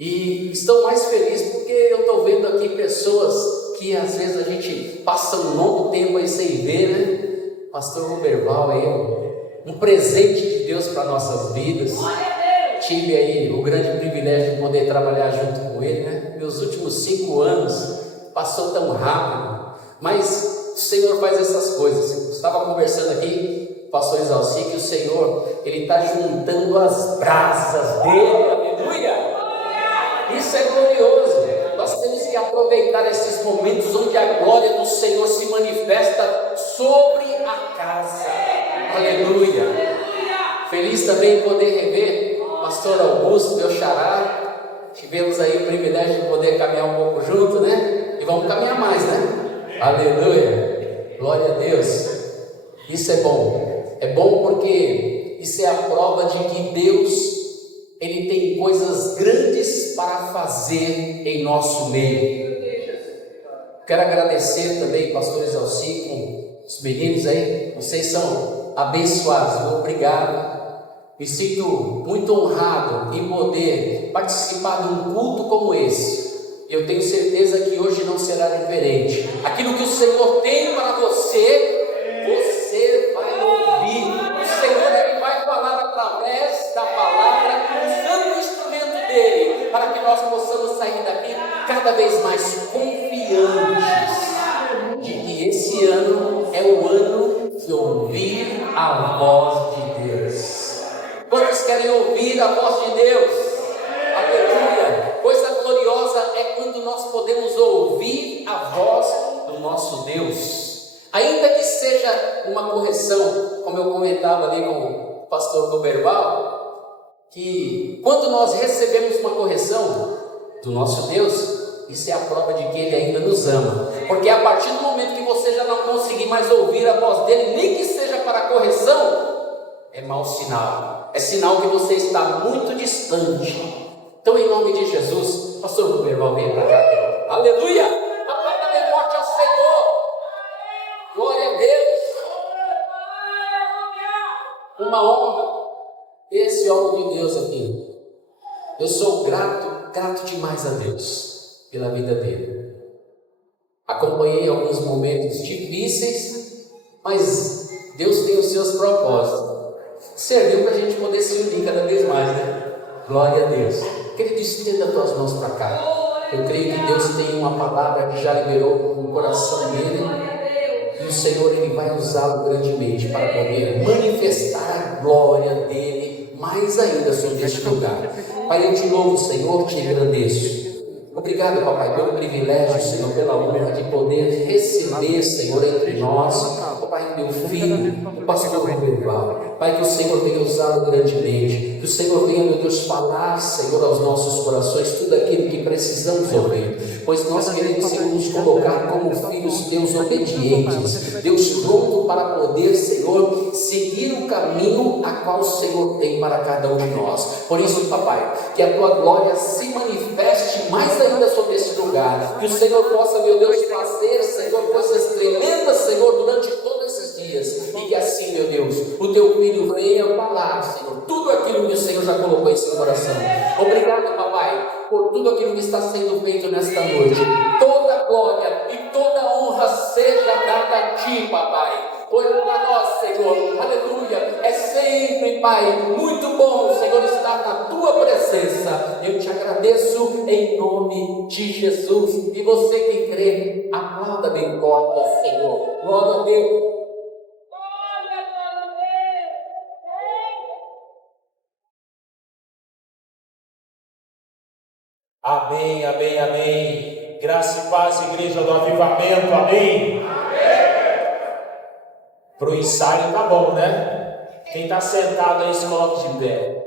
E estou mais feliz porque eu estou vendo aqui pessoas que às vezes a gente passa um longo tempo aí sem ver, né? Pastor Roberval aí, um presente de Deus para nossas vidas. Tive aí o grande privilégio de poder trabalhar junto com ele, né? Meus últimos 5 anos passou tão rápido, mas o Senhor faz essas coisas. Eu estava conversando aqui, pastor Exalci, que o Senhor, Ele está juntando as brasas dele, aleluia! Isso é glorioso. Nós temos que aproveitar esses momentos onde a glória do Senhor se manifesta sobre a casa, aleluia! Feliz também em poder rever o pastor Augusto, meu xará. Tivemos aí o privilégio de poder caminhar um pouco junto, né? E vamos caminhar mais, né? Aleluia! Glória a Deus! Isso é bom. É bom porque isso é a prova de que Deus, Ele tem coisas grandes para fazer em nosso meio. Quero agradecer também, pastor Exalci, com os meninos aí. Vocês são abençoados. Obrigado. Me sinto muito honrado em poder participar de um culto como esse. Eu tenho certeza que hoje não será diferente. Aquilo que o Senhor tem para você, você vai ouvir. O Senhor, Ele vai falar através da palavra, usando o instrumento dele, para que nós possamos sair daqui cada vez mais confiantes de que esse ano é o ano de ouvir a voz de Deus. Quantos querem ouvir a voz de Deus? Aleluia! Coisa gloriosa é quando nós podemos ouvir a voz do nosso Deus. Ainda que seja uma correção, como eu comentava ali com o pastor Roberval, que quando nós recebemos uma correção do nosso Deus, isso é a prova de que Ele ainda nos ama. Porque a partir do momento que você já não conseguir mais ouvir a voz dele, nem que seja para correção, é mau sinal. É sinal que você está muito distante. Então, em nome de Jesus, pastor Roberval, vem para cá. Aleluia! Aplauda bem forte ao Senhor. Glória a Deus. Uma honra ter esse homem de Deus aqui. Eu sou grato demais a Deus pela vida dele. Acompanhei alguns momentos difíceis, mas Deus tem os seus propósitos. Serviu para a gente poder se unir cada vez mais, né? Glória a Deus. Querido, estenda as tuas mãos para cá. Eu creio que Deus tem uma palavra que já liberou no coração dele. E o Senhor, Ele vai usá-lo grandemente para poder manifestar a glória dele mais ainda sobre este lugar. Pai, eu te louvo, Senhor, te agradeço. Obrigado, papai, pelo privilégio, Senhor, pela honra de poder receber, Senhor, entre nós, Pai, meu filho, o pastor Roberval. Pai, que o Senhor tenha usado grandemente, que o Senhor venha, meu Deus, falar, Senhor, aos nossos corações tudo aquilo que precisamos ouvir, pois nós queremos, Senhor, nos colocar como filhos, Deus, obedientes, Deus, pronto para poder, Senhor, seguir o caminho a qual o Senhor tem para cada um de nós. Por isso, papai, que a tua glória se manifeste mais ainda sobre este lugar, que o Senhor possa, meu Deus, fazer, Senhor, coisas tremendas, Senhor, durante todos esses dias, e que assim, meu Deus, o teu filho venha falar, Senhor, tudo aquilo que o Senhor já colocou em seu coração. Obrigado, papai, por tudo aquilo que está sendo feito nesta noite. Toda glória e toda honra seja dada a ti, papai. Olha para nós, Senhor, aleluia. É sempre, Pai, muito bom, Senhor, estar na tua presença. Eu te agradeço em nome de Jesus. E você que crê, aplauda bem forte, Senhor. Glória a Deus. Amém, amém, amém. Graça e paz, igreja do avivamento, amém. Para o ensaio tá bom, né? Quem está sentado aí se coloca de pé.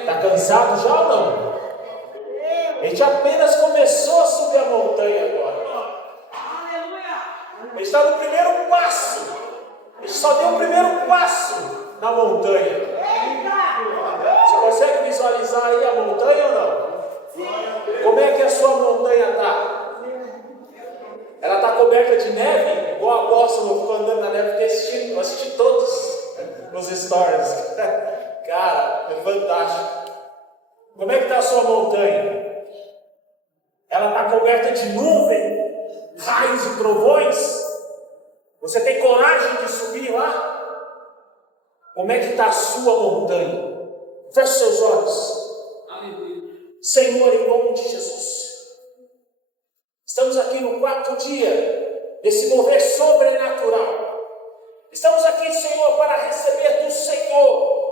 Está cansado já ou não? A gente apenas começou a subir a montanha agora. A gente está no primeiro passo. A gente só deu o primeiro passo na montanha. Você consegue visualizar aí a montanha ou não? Como é que a sua montanha está? Ela está coberta de neve? Igual o apóstolo ficou andando na neve, eu assisti todos nos stories. Cara, é fantástico. Como é que está a sua montanha? Ela está coberta de nuvem, raios e trovões? Você tem coragem de subir lá? Como é que está a sua montanha? Feche seus olhos. Senhor, em nome de Jesus, estamos aqui no quarto dia desse mover sobrenatural. Estamos aqui, Senhor, para receber do Senhor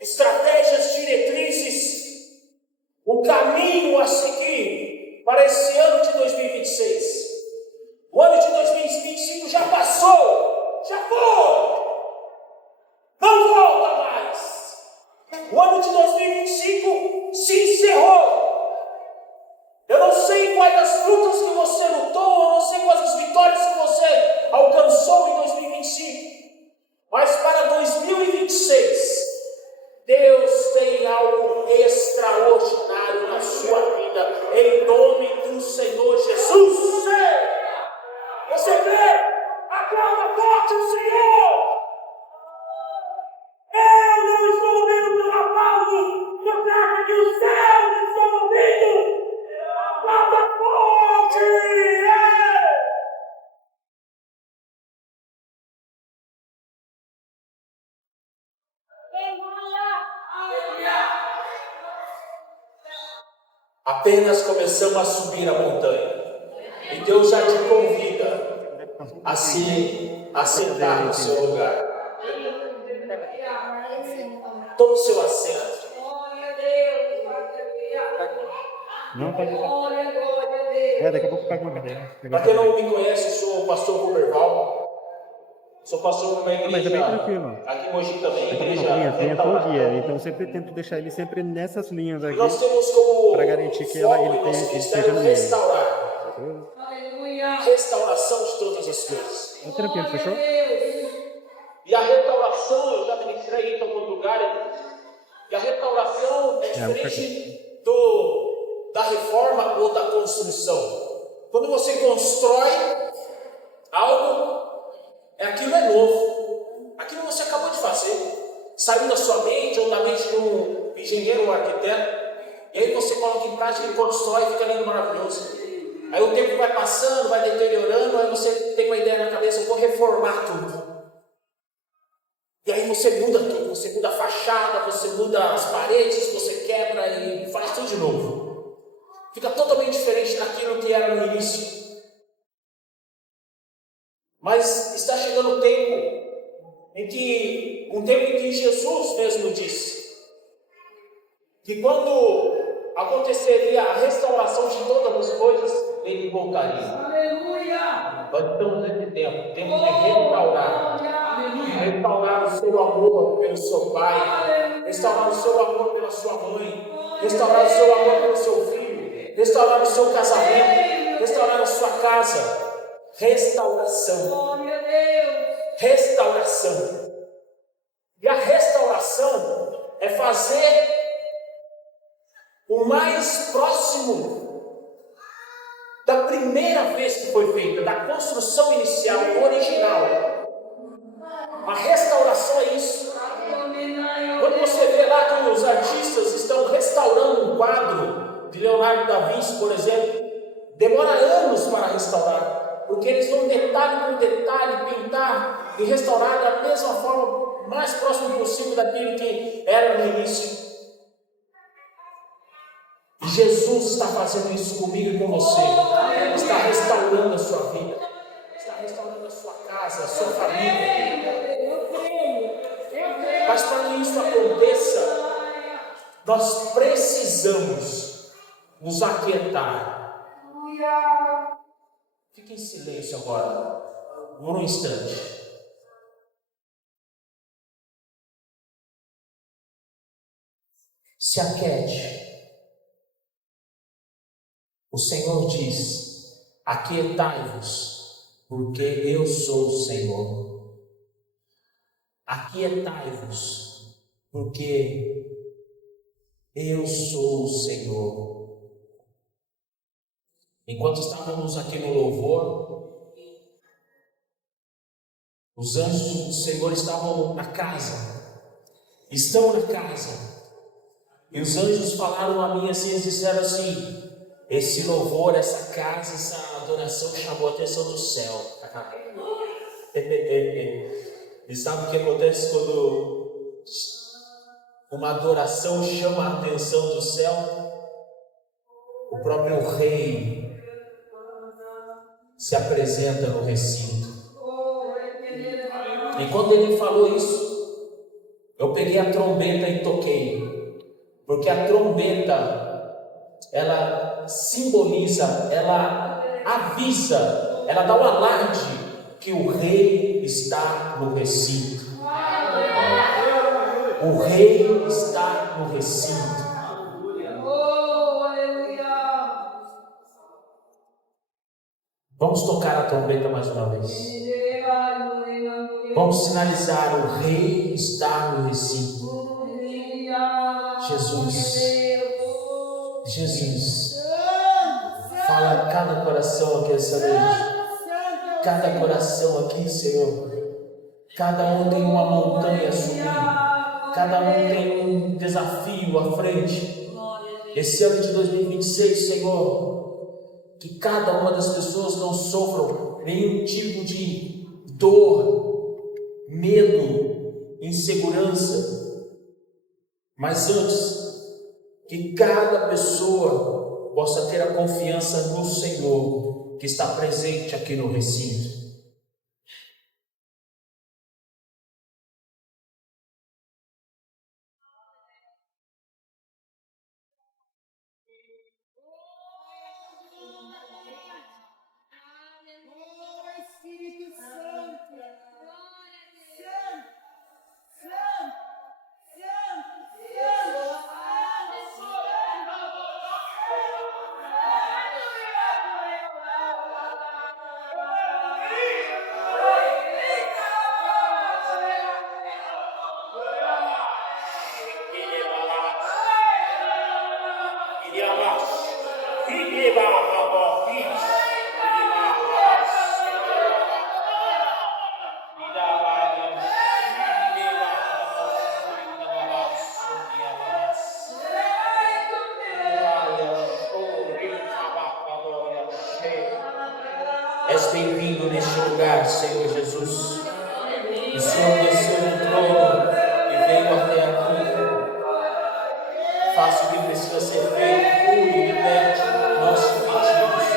estratégias, diretrizes, o caminho a seguir para esse ano de 2026. O ano de 2025 já passou, já foi, não volta mais. O ano de 2025 se encerrou. Eu não sei quais as lutas que você lutou, eu não sei quais as vitórias que você alcançou em 2025, mas para 2026, Deus tem algo extraordinário na sua vida, em nome do Senhor Jesus. Você crê? Aclama forte o Senhor! Eu não estou ouvindo pelo aplauso, você acha que os céus estão ouvindo? Aclama forte! Apenas começamos a subir a montanha. E Deus já te convida a se assentar no seu lugar. Tome o seu assento. Não, pode ir. Daqui a pouco pega uma cadeira. Para quem não me conhece, eu sou o pastor Roberval. Sou pastor numa igreja. Mas é bem tranquilo. Aqui em Mogi também. Aqui tem uma linha todo dia, então eu sempre tento deixar ele sempre nessas linhas aqui. Nós temos como para garantir que ele esteja no meio. Restaurar. Restauração de todas as coisas. Tá tranquilo, fechou? E a restauração, eu já ministrei em alguns lugares, e a restauração é diferente da reforma ou da construção. Quando você constrói algo, aquilo é novo. Aquilo você acabou de fazer. Saiu da sua mente ou da mente de um engenheiro ou um arquiteto. E aí você coloca em prática e constrói e fica lindo, maravilhoso. Aí o tempo vai passando, vai deteriorando, aí você tem uma ideia na cabeça, eu vou reformar tudo. E aí você muda tudo, você muda a fachada, você muda as paredes, você quebra e faz tudo de novo. Fica totalmente diferente daquilo que era no início. Mas está chegando o tempo em que Jesus mesmo disse que quando aconteceria a restauração de todas as coisas, ele voltaria. Aleluia! Nós estamos nesse tempo, temos que restaurar. Restaurar o seu amor pelo seu pai, restaurar o seu amor pela sua mãe, restaurar o seu amor pelo seu filho, restaurar o seu casamento, restaurar a sua casa. Restauração. Restauração. E a restauração é fazer o mais próximo da primeira vez que foi feita, da construção inicial, original. A restauração é isso. Quando você vê lá que os artistas estão restaurando um quadro de Leonardo da Vinci, por exemplo, demora anos para restaurar, porque eles vão detalhe por detalhe pintar e restaurar da mesma forma, mais próximo possível daquilo que era no início. E Jesus está fazendo isso comigo e com você. Está restaurando a sua vida, está restaurando a sua casa, a sua família. Mas para que isso aconteça, nós precisamos nos aquietar. Fique em silêncio agora, por um instante. Se aquiete. O Senhor diz: aquietai-vos, porque eu sou o Senhor. Aquietai-vos, porque eu sou o Senhor. Enquanto estávamos aqui no louvor, os anjos do Senhor estavam na casa, estão na casa, E os anjos falaram a mim assim, eles disseram assim: esse louvor, essa casa, essa adoração chamou a atenção do céu. E sabe o que acontece quando uma adoração chama a atenção do céu? O próprio rei se apresenta no recinto. E quando ele falou isso, eu peguei a trombeta e toquei. Porque a trombeta, ela simboliza, ela avisa, ela dá um alarde que o rei está no recinto. O rei está no recinto. Vamos tocar a trombeta mais uma vez. Vamos sinalizar: o rei está no recinto. Jesus, fala a cada coração aqui essa noite. Cada coração aqui, Senhor. Cada um tem uma montanha a subir. Cada um tem um desafio à frente. Esse ano de 2026, Senhor, que cada uma das pessoas não sofram nenhum tipo de dor, medo, insegurança. Mas antes, que cada pessoa possa ter a confiança no Senhor que está presente aqui no recinto. És bem-vindo neste lugar, Senhor Jesus. O Senhor desceu do trono e veio até aqui. Faça o que precisa ser feito, cure, liberte. Nós te pedimos.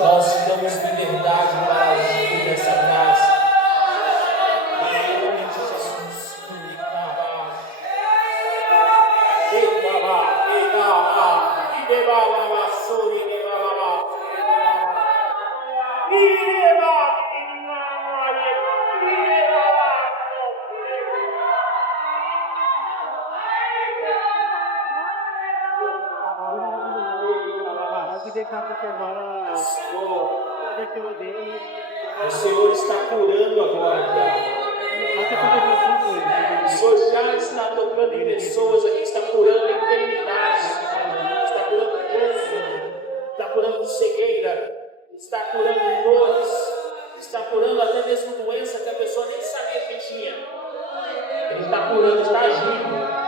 Nós te damos liberdade para agir nessa casa. Em nome de Jesus. O Senhor está curando agora. O Senhor já está tocando em pessoas aqui, está curando enfermidades, está curando câncer, está curando cegueira, está curando dores, está curando até mesmo doença que a pessoa nem sabia que tinha. Ele está curando, está agindo.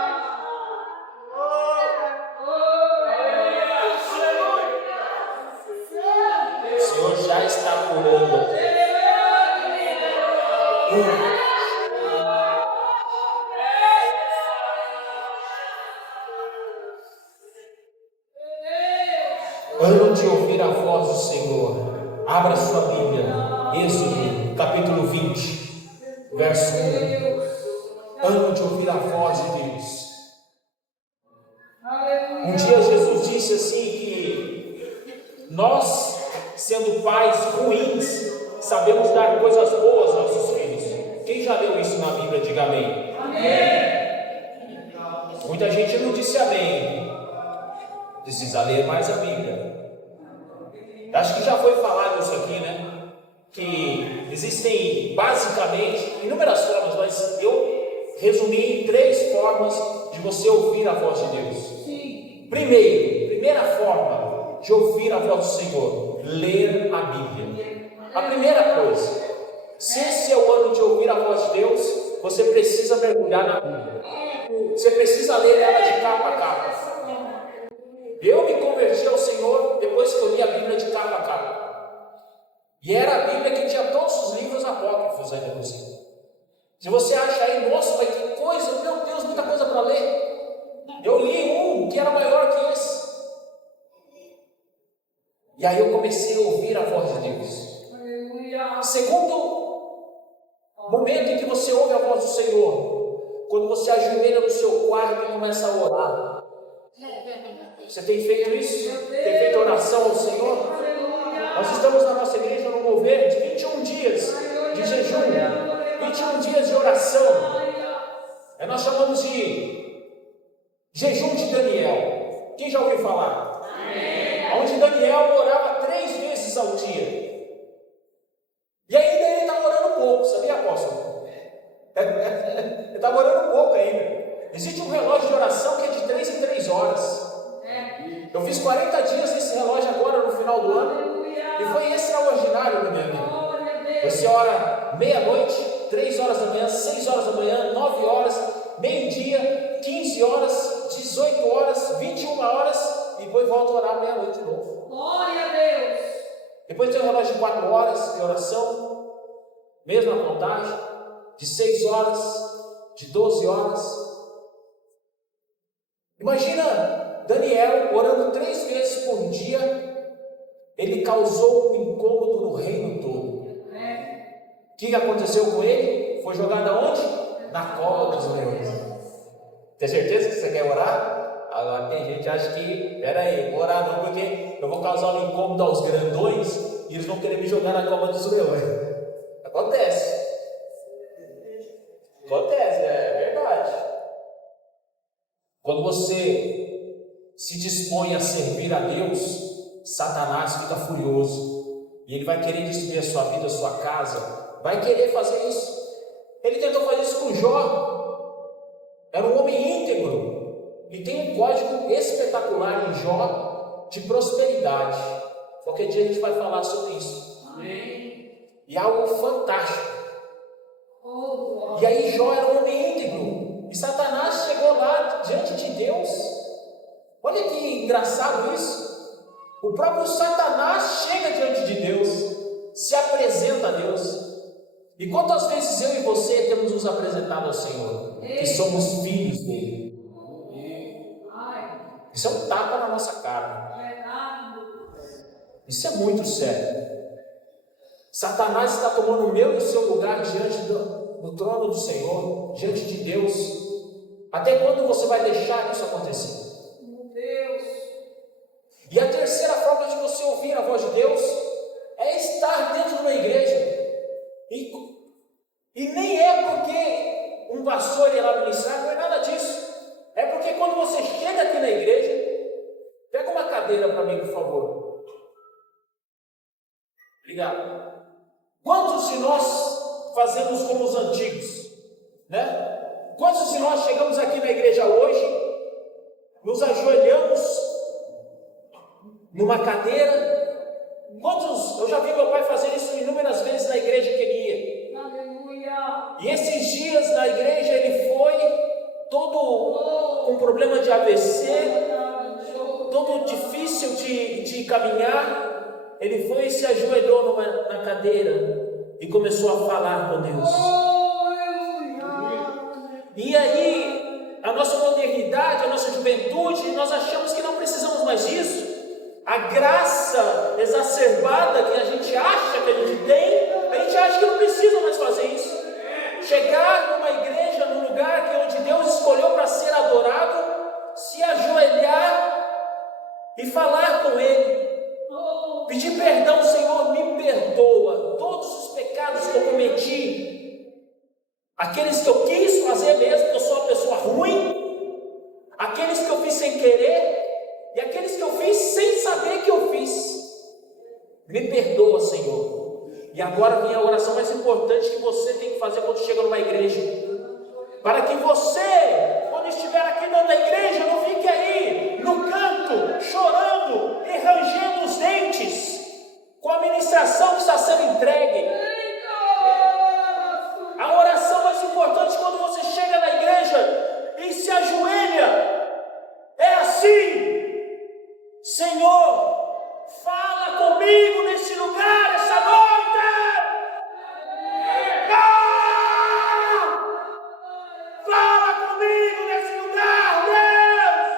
O Senhor já está curando. Ano de ouvir a voz do Senhor. Abra sua Bíblia. Êxodo, capítulo 20, verso 1. Ano de ouvir a voz de Deus. Um dia Jesus disse assim que nós, sendo pais ruins, sabemos dar coisas boas aos nossos filhos. Quem já leu isso na Bíblia, diga amém. Amém. Muita gente não disse amém. Precisa ler mais a Bíblia. Acho que já foi falado isso aqui, né? Que existem basicamente inúmeras formas, mas eu resumi em 3 formas de você ouvir a voz de Deus. Sim. Primeira forma de ouvir a voz do Senhor: ler a Bíblia. A primeira coisa, se esse é o ano de ouvir a voz de Deus, você precisa mergulhar na Bíblia. Você precisa ler ela de capa a capa. Eu me converti ao Senhor depois que eu li a Bíblia de capa a capa. E era a Bíblia que tinha todos os livros apócrifos ainda por cima. Se você acha aí, nossa, mas que coisa, meu Deus, muita coisa para ler. Eu li um que era maior que esse. E aí eu comecei a ouvir a voz de Deus. Segundo momento em que você ouve a voz do Senhor, quando você ajoelha no seu quarto e começa a orar. Você tem feito isso? Tem feito oração ao Senhor? Nós estamos na nossa igreja no mover de 21 dias de jejum, 21 dias de oração. Nós chamamos de jejum de Daniel. Quem já ouviu falar? Onde Daniel orava 3 vezes ao dia. E ainda ele estava orando pouco, sabia, apóstolo? Ele estava orando pouco ainda. Existe um relógio de oração que é de 3 em 3 horas. Eu fiz 40 dias nesse relógio agora no final do ano. E foi extraordinário na minha vida. Você ora meia-noite, 3 horas da manhã, 6 horas da manhã, 9 horas, meio-dia, 15 horas, 18 horas, 21 horas. E depois volta a orar meia-noite de novo. Glória a Deus. Depois tem um relógio de 4 horas de oração, mesma contagem, de 6 horas, de 12 horas. Imagina Daniel orando 3 vezes por dia, ele causou um incômodo no reino todo. O que aconteceu com ele? Foi jogado aonde? Na cova dos leões. Tem certeza que você quer orar? Agora tem gente que acha que, peraí, vou orar não, porque eu vou causar um incômodo aos grandões e eles vão querer me jogar na cova dos leões. Acontece. Acontece, é verdade. Quando você se dispõe a servir a Deus, Satanás fica furioso. E ele vai querer destruir a sua vida, a sua casa. Vai querer fazer isso. Ele tentou fazer isso com Jó. Era um homem íntegro. E tem um código espetacular em Jó de prosperidade. Qualquer dia a gente vai falar sobre isso. Amém. E algo fantástico. E aí Jó era um homem íntegro. E Satanás chegou lá diante de Deus. Olha que engraçado isso. O próprio Satanás chega diante de Deus, se apresenta a Deus. E quantas vezes eu e você temos nos apresentado ao Senhor? Que somos filhos dele. Isso é um tapa na nossa cara. Isso é muito sério. Satanás está tomando o meu e o seu lugar diante do trono do Senhor, diante de Deus. Até quando você vai deixar isso acontecer? Meu Deus. E a terceira forma de você ouvir a voz de Deus é estar dentro de uma igreja. E nem é porque um pastor irá lá ministrar, não é nada disso. É porque quando você chega aqui na igreja, pega uma cadeira para mim, por favor. Obrigado. Quantos de nós fazemos como os antigos? Né? Quantos de nós chegamos aqui na igreja hoje, nos ajoelhamos numa cadeira? Quantos? Eu já vi meu pai fazer isso inúmeras vezes na igreja que ele ia. Aleluia. E esses dias na igreja ele foi todo com problema de AVC, todo difícil de caminhar. Ele foi e se ajoelhou na cadeira e começou a falar com Deus. E aí, a nossa modernidade, a nossa juventude, nós achamos que não precisamos mais disso. A graça exacerbada que a gente acha que a gente tem, a gente acha que não precisa mais fazer isso. Chegar numa igreja, num lugar onde Deus escolheu para ser adorado, se ajoelhar e falar com Ele. Pedir perdão, Senhor, me perdoa todos os pecados que eu cometi, aqueles que eu quis fazer mesmo, que eu sou uma pessoa ruim, aqueles que eu fiz sem querer e aqueles que eu fiz sem saber que eu fiz. Me perdoa, Senhor. E agora vem a oração mais importante que você tem que fazer quando chega numa igreja, para que você, quando estiver aqui dentro da igreja, não fique aí no canto, chorando e rangendo os dentes com a ministração que está sendo entregue. A oração mais importante quando você chega na igreja e se Senhor, fala comigo nesse lugar essa noite. Fala comigo nesse lugar, Deus!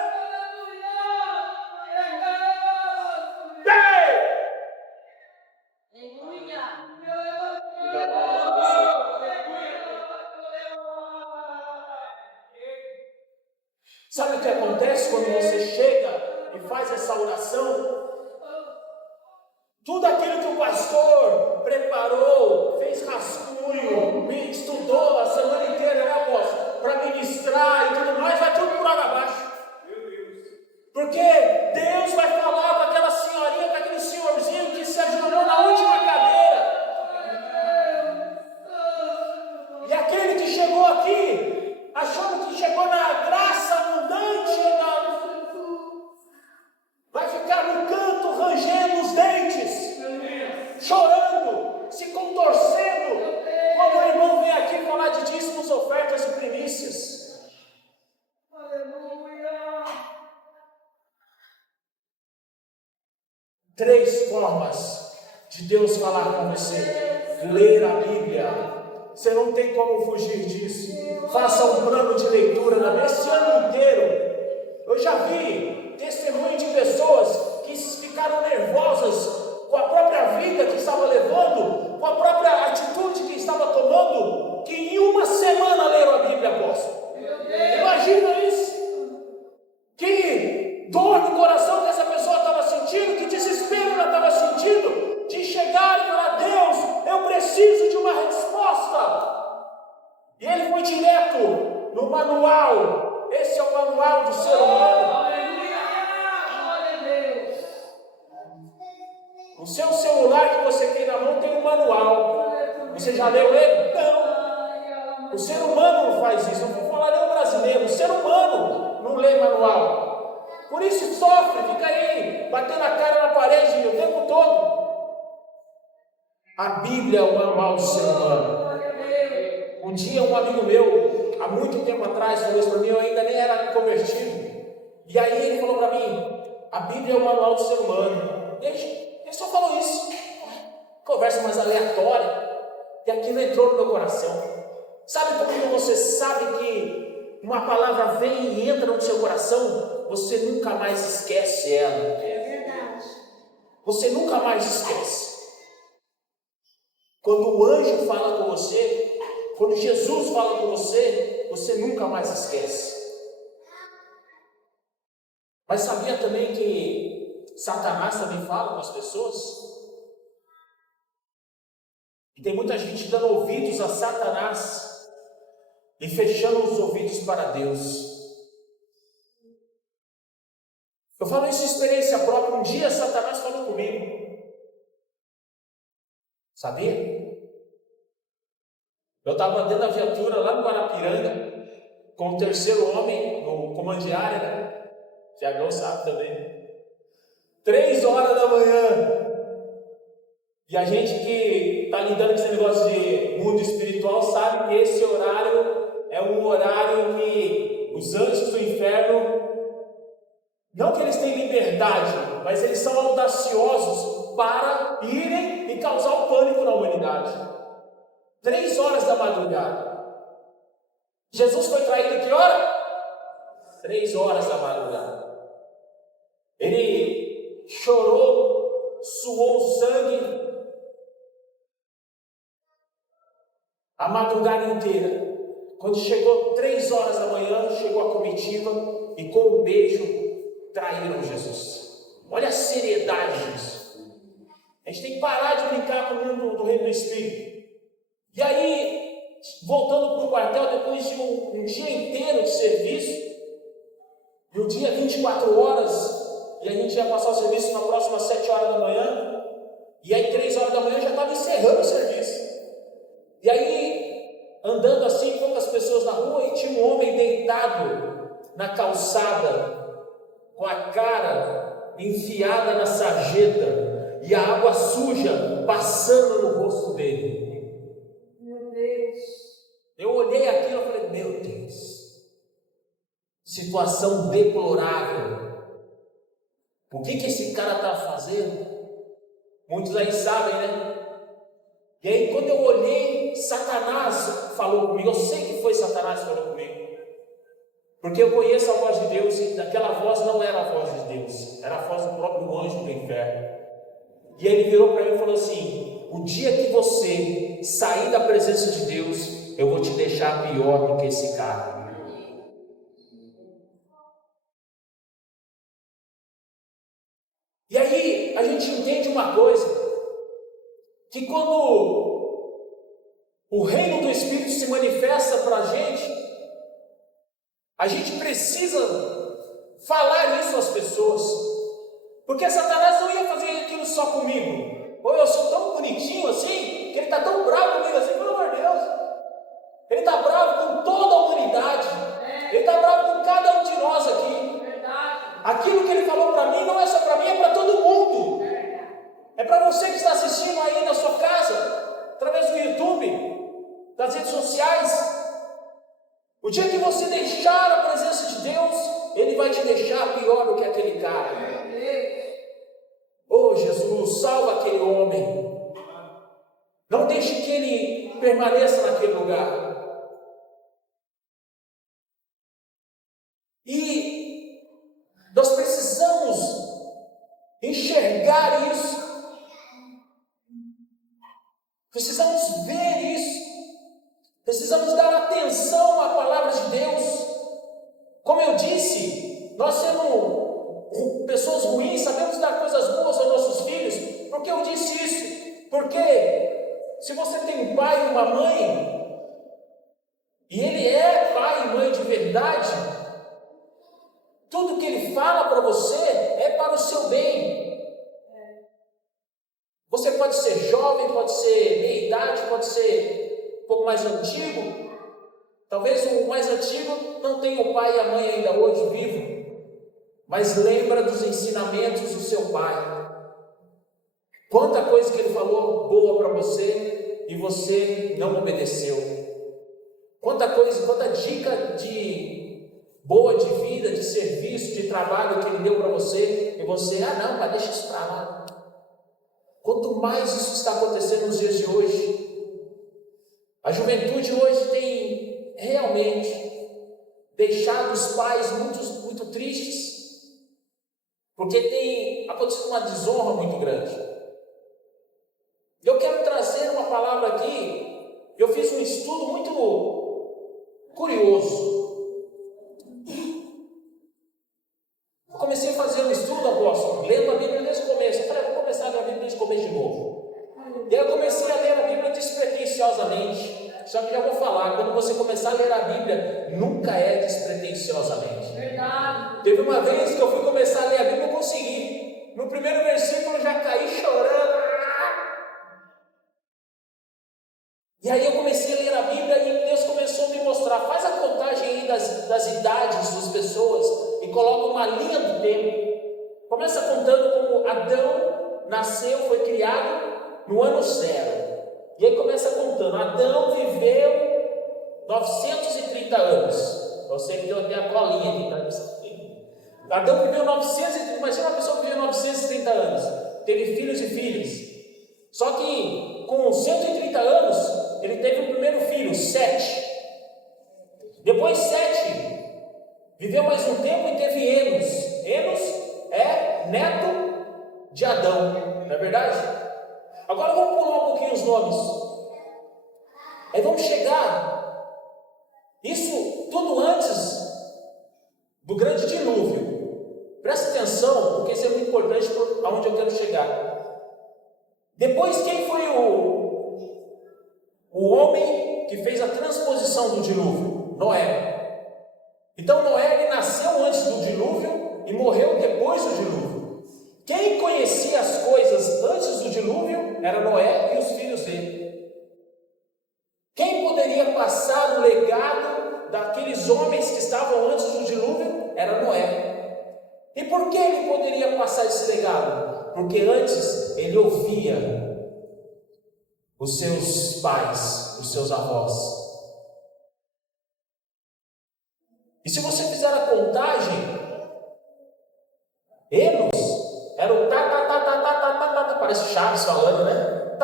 Sabe o que acontece quando você chega e faz essa oração? Tudo aquilo que o pastor preparou, fez rascunho, estudou a semana inteira, né, apóstolo? Para ministrar e tudo mais, vai tudo por água abaixo. Porque Deus vai falar para aquela senhorinha, para aquele senhorzinho que se ajoelhou na última cadeira. E aquele que chegou aqui, achando que chegou na graça abundante, vai ficar no canto rangendo os dentes, chorando, se contorcendo, quando o irmão vem aqui falar de dízimos, ofertas e primícias. Três formas de Deus falar com você. Ler a Bíblia. Você não tem como fugir disso. Faça um plano de leitura nesse ano inteiro. Eu já vi testemunho de pessoas que ficaram nervosas com a própria vida que estava levando, com a própria atitude que estava tomando, que em uma semana leram a Bíblia, apóstolo. Imagina isso. Que dor no coração que essa pessoa estava sentindo, que desespero ela estava sentindo, de chegar e falar: Deus, eu preciso de uma resposta. E ele foi direto no manual. Esse é o manual do ser humano. No seu celular que você tem na mão tem um manual. Você já leu ele? Não. O ser humano não faz isso. Não vou falar nem o brasileiro. O ser humano não lê manual. Por isso sofre, fica aí, batendo a cara na parede o tempo todo. A Bíblia é o manual do ser humano. Um dia um amigo meu, há muito tempo atrás, falou isso para mim, eu ainda nem era convertido. E aí ele falou para mim: a Bíblia é o manual do ser humano. Ele só falou isso. Conversa mais aleatória. E aquilo entrou no meu coração. Sabe quando você sabe que uma palavra vem e entra no seu coração, você nunca mais esquece ela. É verdade. Você nunca mais esquece. Quando o anjo fala com você, quando Jesus fala com você, você nunca mais esquece. Mas sabia também que Satanás também fala com as pessoas? E tem muita gente dando ouvidos a Satanás e fechando os ouvidos para Deus. Eu falo isso em experiência própria. Um dia Satanás falou comigo. Sabia? Eu estava dentro da viatura lá no Guarapiranga, com o terceiro homem no comando de área, né? Tiagão sabe também. 3 horas da manhã. E a gente que está lidando com esse negócio de mundo espiritual sabe que esse horário é um horário que os anjos do inferno, não que eles têm liberdade, mas eles são audaciosos para irem e causar o pânico na humanidade. 3 horas da madrugada. Jesus foi traído que hora? 3 horas da madrugada. Ele chorou, suou sangue a madrugada inteira. Quando chegou 3 horas da manhã, chegou a comitiva e com um beijo traíram Jesus. Olha a seriedade disso. A gente tem que parar de brincar com o mundo do reino do Espírito. E aí, voltando para o quartel, depois de um dia inteiro de serviço, e o dia 24 horas, e a gente ia passar o serviço na próxima 7 horas da manhã, e aí 3 horas da manhã já estava encerrando o serviço. E aí, andando assim, poucas pessoas na rua, e tinha um homem deitado na calçada, com a cara enfiada na sarjeta, e a água suja passando no rosto dele. Eu olhei aquilo e falei: meu Deus, situação deplorável. O que esse cara está fazendo? Muitos aí sabem, né? E aí quando eu olhei, Satanás falou comigo. Eu sei que foi Satanás que falou comigo. Porque eu conheço a voz de Deus e aquela voz não era a voz de Deus. Era a voz do próprio anjo do inferno. E ele virou para mim e falou assim: o dia que você sair da presença de Deus, eu vou te deixar pior do que esse cara. E aí a gente entende uma coisa, que quando o reino do Espírito se manifesta para a gente precisa falar isso às pessoas, porque Satanás não ia fazer aquilo só comigo. Ou eu sou tão bonitinho assim, que ele está tão bravo comigo assim, pelo amor de Deus. Ele está bravo com toda a humanidade, ele está bravo com cada um de nós aqui. Aquilo que ele falou para mim não é só para mim, é para todo mundo. É para você que está assistindo aí na sua casa, através do YouTube, das redes sociais. O dia que você deixar a presença de Deus, Ele vai te deixar pior do que aquele cara. Oh Jesus, salva aquele homem. Não deixe que ele permaneça naquele lugar. E nós precisamos enxergar isso. Precisamos ver isso. Precisamos dar atenção à palavra de Deus. Como eu disse, nós sendo pessoas ruins, sabemos dar coisas boas aos nossos filhos. Por que eu disse isso? Porque se você tem um pai e uma mãe, e ele é pai e mãe de verdade, tudo que ele fala para você é para o seu bem. Você pode ser jovem, pode ser meia idade, pode ser um pouco mais antigo. Talvez o mais antigo não tenha o pai e a mãe ainda hoje vivo, mas lembra dos ensinamentos do seu pai. Quanta coisa que ele falou boa para você e você não obedeceu. Quanta coisa, quanta dica boa de vida, de serviço, de trabalho que ele deu para você e você, não, pai, deixa isso para lá. Quanto mais isso está acontecendo nos dias de hoje, a juventude hoje tem realmente deixado os pais muito tristes, porque tem acontecido uma desonra muito grande. Eu quero trazer uma palavra aqui. Eu fiz um estudo muito curioso. Eu comecei a fazer um estudo, apóstolo, lendo a Bíblia desde o começo. Eu falei, vou começar a ler a Bíblia desde o começo de novo. E aí eu comecei a ler a Bíblia despretensiosamente. Só que já vou falar, quando você começar a ler a Bíblia, nunca é despretensiosamente. Verdade. Teve uma vez que eu fui começar a ler a Bíblia, eu consegui. No primeiro versículo eu já caí chorando. E aí eu comecei a ler a Bíblia e Deus começou a me mostrar. Faz a contagem aí das idades das pessoas e coloca uma linha do tempo. Começa contando como Adão nasceu, foi criado no ano 0. E aí começa contando. Adão viveu 930 anos. Eu sei que eu tenho a colinha aqui, tá? Adão viveu 930, imagina uma pessoa que viveu 930 anos. Teve filhos e filhas. Só que com 130 anos, ele teve o primeiro filho, 7. Depois 7, viveu mais um tempo e teve Enos. Enos é neto de Adão, não é verdade? Agora vamos pular um pouquinho os nomes. Aí vamos chegar, isso tudo antes do grande dilúvio. Presta atenção, porque isso é muito importante para onde eu quero chegar. Depois, quem foi o homem que fez a transposição do dilúvio? Noé. Então Noé ele nasceu antes do dilúvio e morreu depois do dilúvio. Quem conhecia as coisas antes do dilúvio era Noé e os filhos dele. Quem poderia passar o legado daqueles homens que estavam antes do dilúvio era Noé. E por que ele poderia passar esse legado? Porque antes ele ouvia os seus pais, os seus avós. E se você fizer a contagem, Enos Era o parece Chaves falando, né?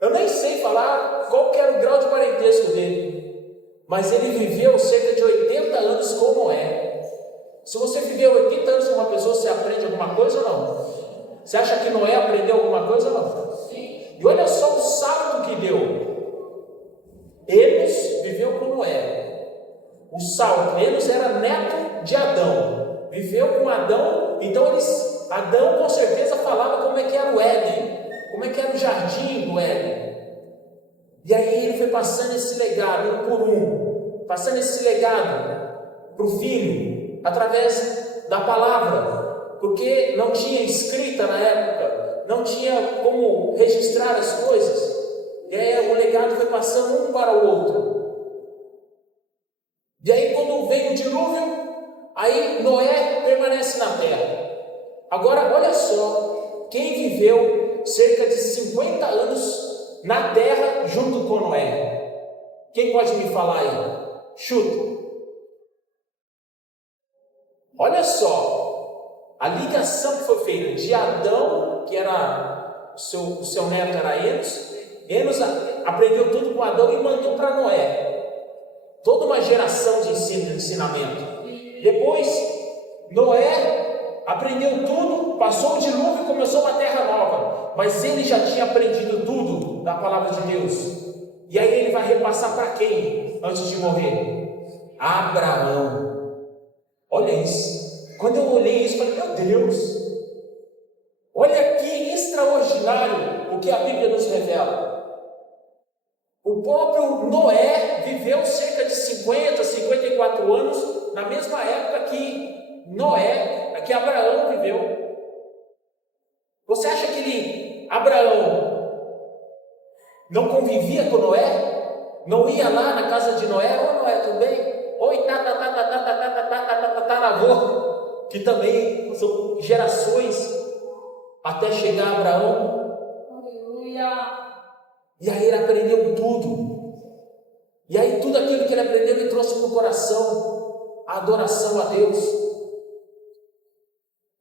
Eu nem sei falar qual que era o grau de parentesco dele, mas ele viveu cerca de 80 anos com Noé. Se você viveu 80 anos com uma pessoa, você aprende alguma coisa ou não? Você acha que Noé aprendeu alguma coisa ou não? Sim. E olha só o salto que deu. Enos viveu com Noé. O salto, Enos era neto de Adão. Viveu com Adão, então Adão com certeza falava como é que era o Éden, como é que era o jardim do Éden. E aí ele foi passando esse legado, um por um, passando esse legado para o filho, através da palavra, porque não tinha escrita na época, não tinha como registrar as coisas. E aí o legado foi passando um para o outro. E aí quando vem o dilúvio, aí Noé permanece na terra. Agora olha só, quem viveu cerca de 50 anos na terra junto com Noé? Quem pode me falar aí? Chuta. Olha só, a ligação que foi feita de Adão, que era o seu neto era Enos. Enos aprendeu tudo com Adão e mandou para Noé. Toda uma geração de ensinamento. Depois, Noé aprendeu tudo, passou o dilúvio e começou uma terra nova. Mas ele já tinha aprendido tudo da palavra de Deus. E aí ele vai repassar para quem antes de morrer? Abraão. Olha isso. Quando eu olhei isso, eu falei, meu Deus. Olha que extraordinário o que a Bíblia nos revela. O próprio Noé viveu cerca de 50, 54 anos, na mesma época que que Abraão viveu. Você acha que Abraão não convivia com Noé? Não ia lá na casa de Noé? Ô Noé, tudo bem? Oi, tataravô, que também são gerações até chegar a Abraão. Aleluia. E aí ele aprendeu tudo. E aí tudo aquilo que ele aprendeu, ele trouxe para o coração. A adoração a Deus.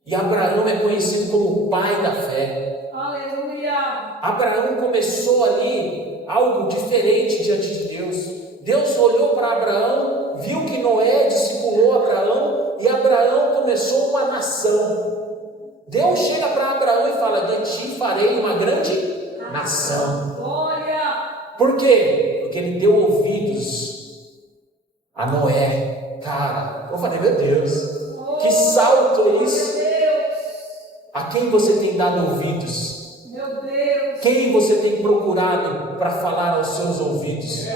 E Abraão é conhecido como o pai da fé. Aleluia. Abraão começou ali algo diferente diante de Deus. Deus olhou para Abraão, viu que Noé discipulou Abraão, e Abraão começou uma nação. Deus chega para Abraão e fala, de ti farei uma grande nação. Por quê? Porque ele deu ouvidos a Noé. Cara, eu falei, meu Deus, que salto é isso? A quem você tem dado ouvidos? Meu Deus. Quem você tem procurado para falar aos seus ouvidos?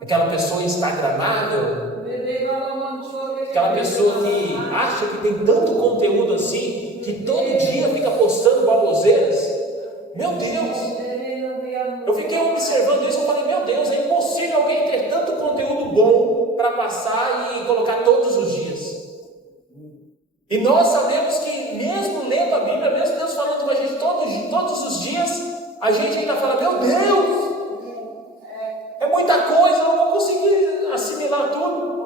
Aquela pessoa instagramável? Aquela pessoa que acha que tem tanto conteúdo assim, que todo dia fica postando baboseiras? Meu Deus! Eu fiquei observando isso e falei, meu Deus, é impossível alguém ter tanto conteúdo bom para passar e colocar todos os dias. E nós sabemos que mesmo lendo a Bíblia, mesmo Deus falando com a gente todos os dias, a gente ainda fala, meu Deus, é muita coisa, eu não vou conseguir assimilar tudo.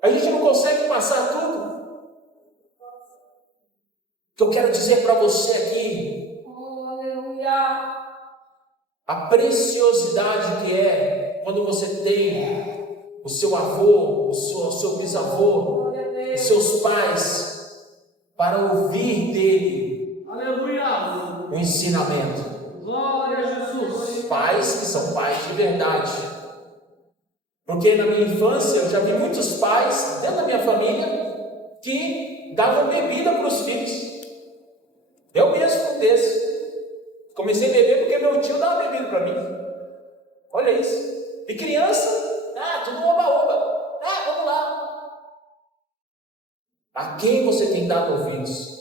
A gente não consegue passar tudo. O que eu quero dizer para você aqui, a preciosidade que é quando você tem o seu avô, o seu bisavô, os seus pais, para ouvir dele o ensinamento. Glória a Jesus. Pais que são pais de verdade. Porque na minha infância eu já vi muitos pais dentro da minha família que davam bebida para os filhos. Eu mesmo fui desse. Comecei a beber porque meu tio dava bebida para mim. Olha isso. E criança, tudo oba-oba. Vamos lá. A quem você tem dado ouvidos?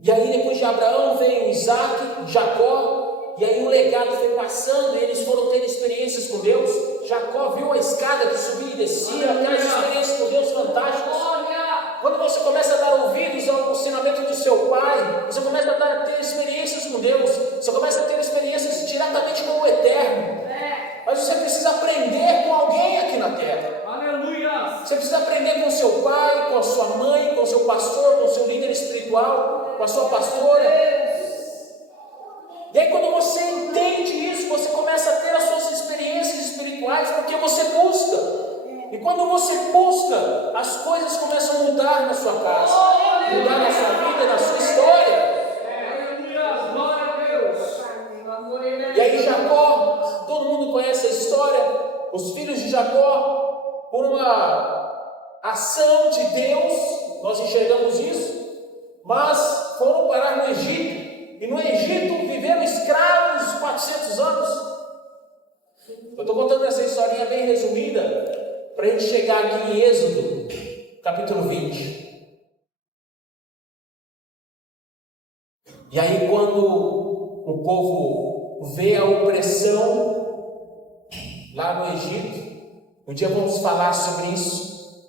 E aí depois de Abraão veio Isaac, Jacó, e aí o legado foi passando, e eles foram tendo experiências com Deus. Jacó viu a escada que subia e descia, aquelas experiências com Deus fantásticas. Quando você começa a dar ouvidos ao ensinamento do seu pai, você começa a ter experiências com Deus, você começa a ter experiências diretamente com o Eterno. Mas você precisa aprender com alguém aqui na terra. pastor, com o seu líder espiritual, com a sua pastora. E aí quando você entende isso, você começa a ter as suas experiências espirituais, porque você busca. E quando você busca, as coisas começam a mudar na sua casa, mudar na sua vida, na sua história. E aí Jacó, todo mundo conhece a história, os filhos de Jacó, por uma ação de Deus, nós enxergamos isso, mas foram parar no Egito. E no Egito viveram escravos 400 anos. Eu estou contando essa historinha bem resumida para a gente chegar aqui em Êxodo, capítulo 20. E aí quando o povo vê a opressão lá no Egito, um dia vamos falar sobre isso,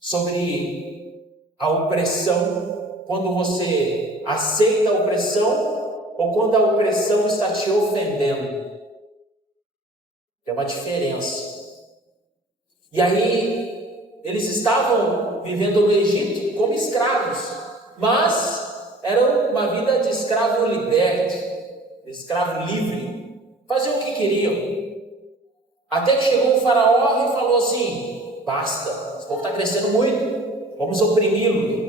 sobre a opressão. Quando você aceita a opressão ou quando a opressão está te ofendendo. Tem uma diferença. E aí, eles estavam vivendo no Egito como escravos, mas era uma vida de escravo liberto, de escravo livre. Faziam o que queriam. Até que chegou o faraó e falou assim: basta, esse povo está crescendo muito, vamos oprimi-lo.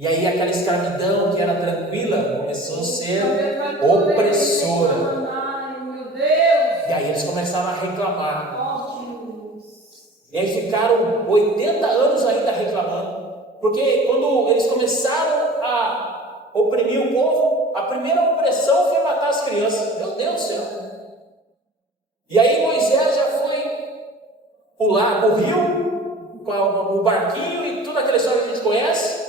E aí aquela escravidão que era tranquila começou a ser opressora. E aí eles começaram a reclamar. E aí ficaram 80 anos ainda reclamando. Porque quando eles começaram a oprimir o povo, a primeira opressão foi matar as crianças. Meu Deus do céu! E aí Moisés já foi pular o rio com o barquinho e tudo aquela história que a gente conhece.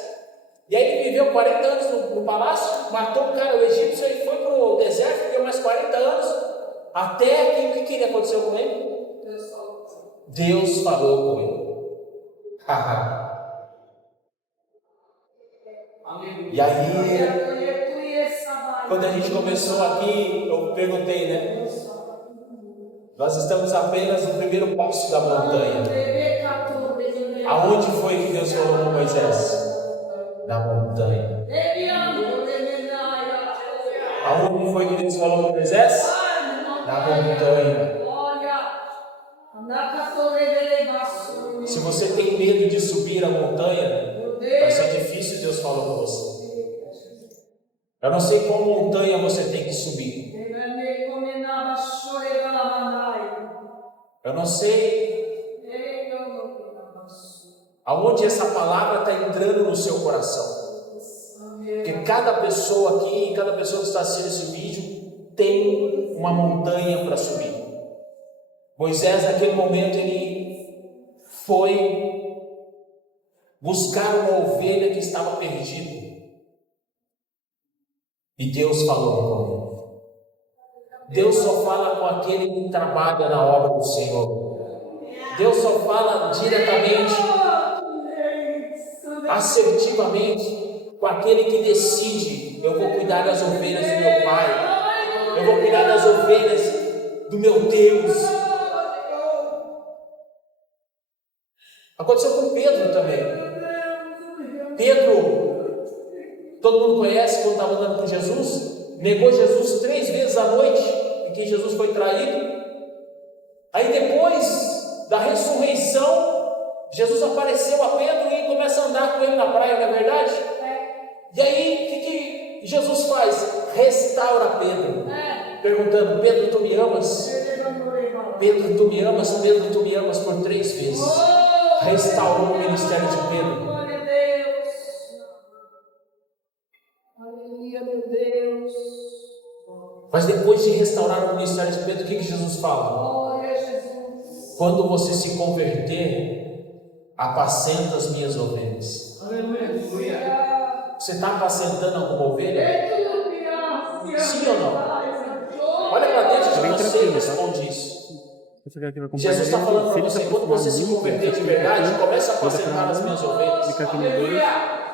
E aí ele viveu 40 anos no palácio, matou um cara, o egípcio, e foi para o deserto, viveu mais 40 anos, até que o que aconteceu com ele? Deus falou com ele. E aí, quando a gente começou aqui, eu perguntei, né? Nós estamos apenas no primeiro passo da montanha. Aonde foi que Deus falou com Moisés? Na montanha. Aonde foi que Deus falou com Moisés? Na montanha. Se você tem medo de subir a montanha, vai ser difícil. Deus falou com você. Eu não sei qual montanha você tem que subir. Eu não sei aonde essa palavra está entrando no seu coração. Porque cada pessoa aqui, cada pessoa que está assistindo esse vídeo, tem uma montanha para subir. Moisés, naquele momento, ele foi buscar uma ovelha que estava perdida. E Deus falou com ele. Deus só fala com aquele que trabalha na obra do Senhor. Deus só fala diretamente, assertivamente, com aquele que decide: eu vou cuidar das ovelhas do meu Pai, eu vou cuidar das ovelhas do meu Deus. Aconteceu com Pedro também. Pedro, todo mundo conhece, quando estava andando com Jesus, negou Jesus 3 vezes à noite, em que Jesus foi traído. Aí depois da ressurreição, Jesus apareceu a Pedro e começa a andar com ele na praia, não é verdade? E aí, o que Jesus faz? Restaura Pedro, perguntando: Pedro, tu me amas? Pedro, tu me amas? Pedro, tu me amas? Por 3 vezes. Restaurou o ministério de Pedro. Mas depois de restaurar o ministério de Pedro, o que Jesus fala? Quando você se converter, apacenta as minhas ovelhas. Você está apacentando alguma ovelha? Sim ou não? Olha para dentro de você e responde isso. Jesus está falando para você: quando você se converter de verdade, começa a apacentar as minhas ovelhas.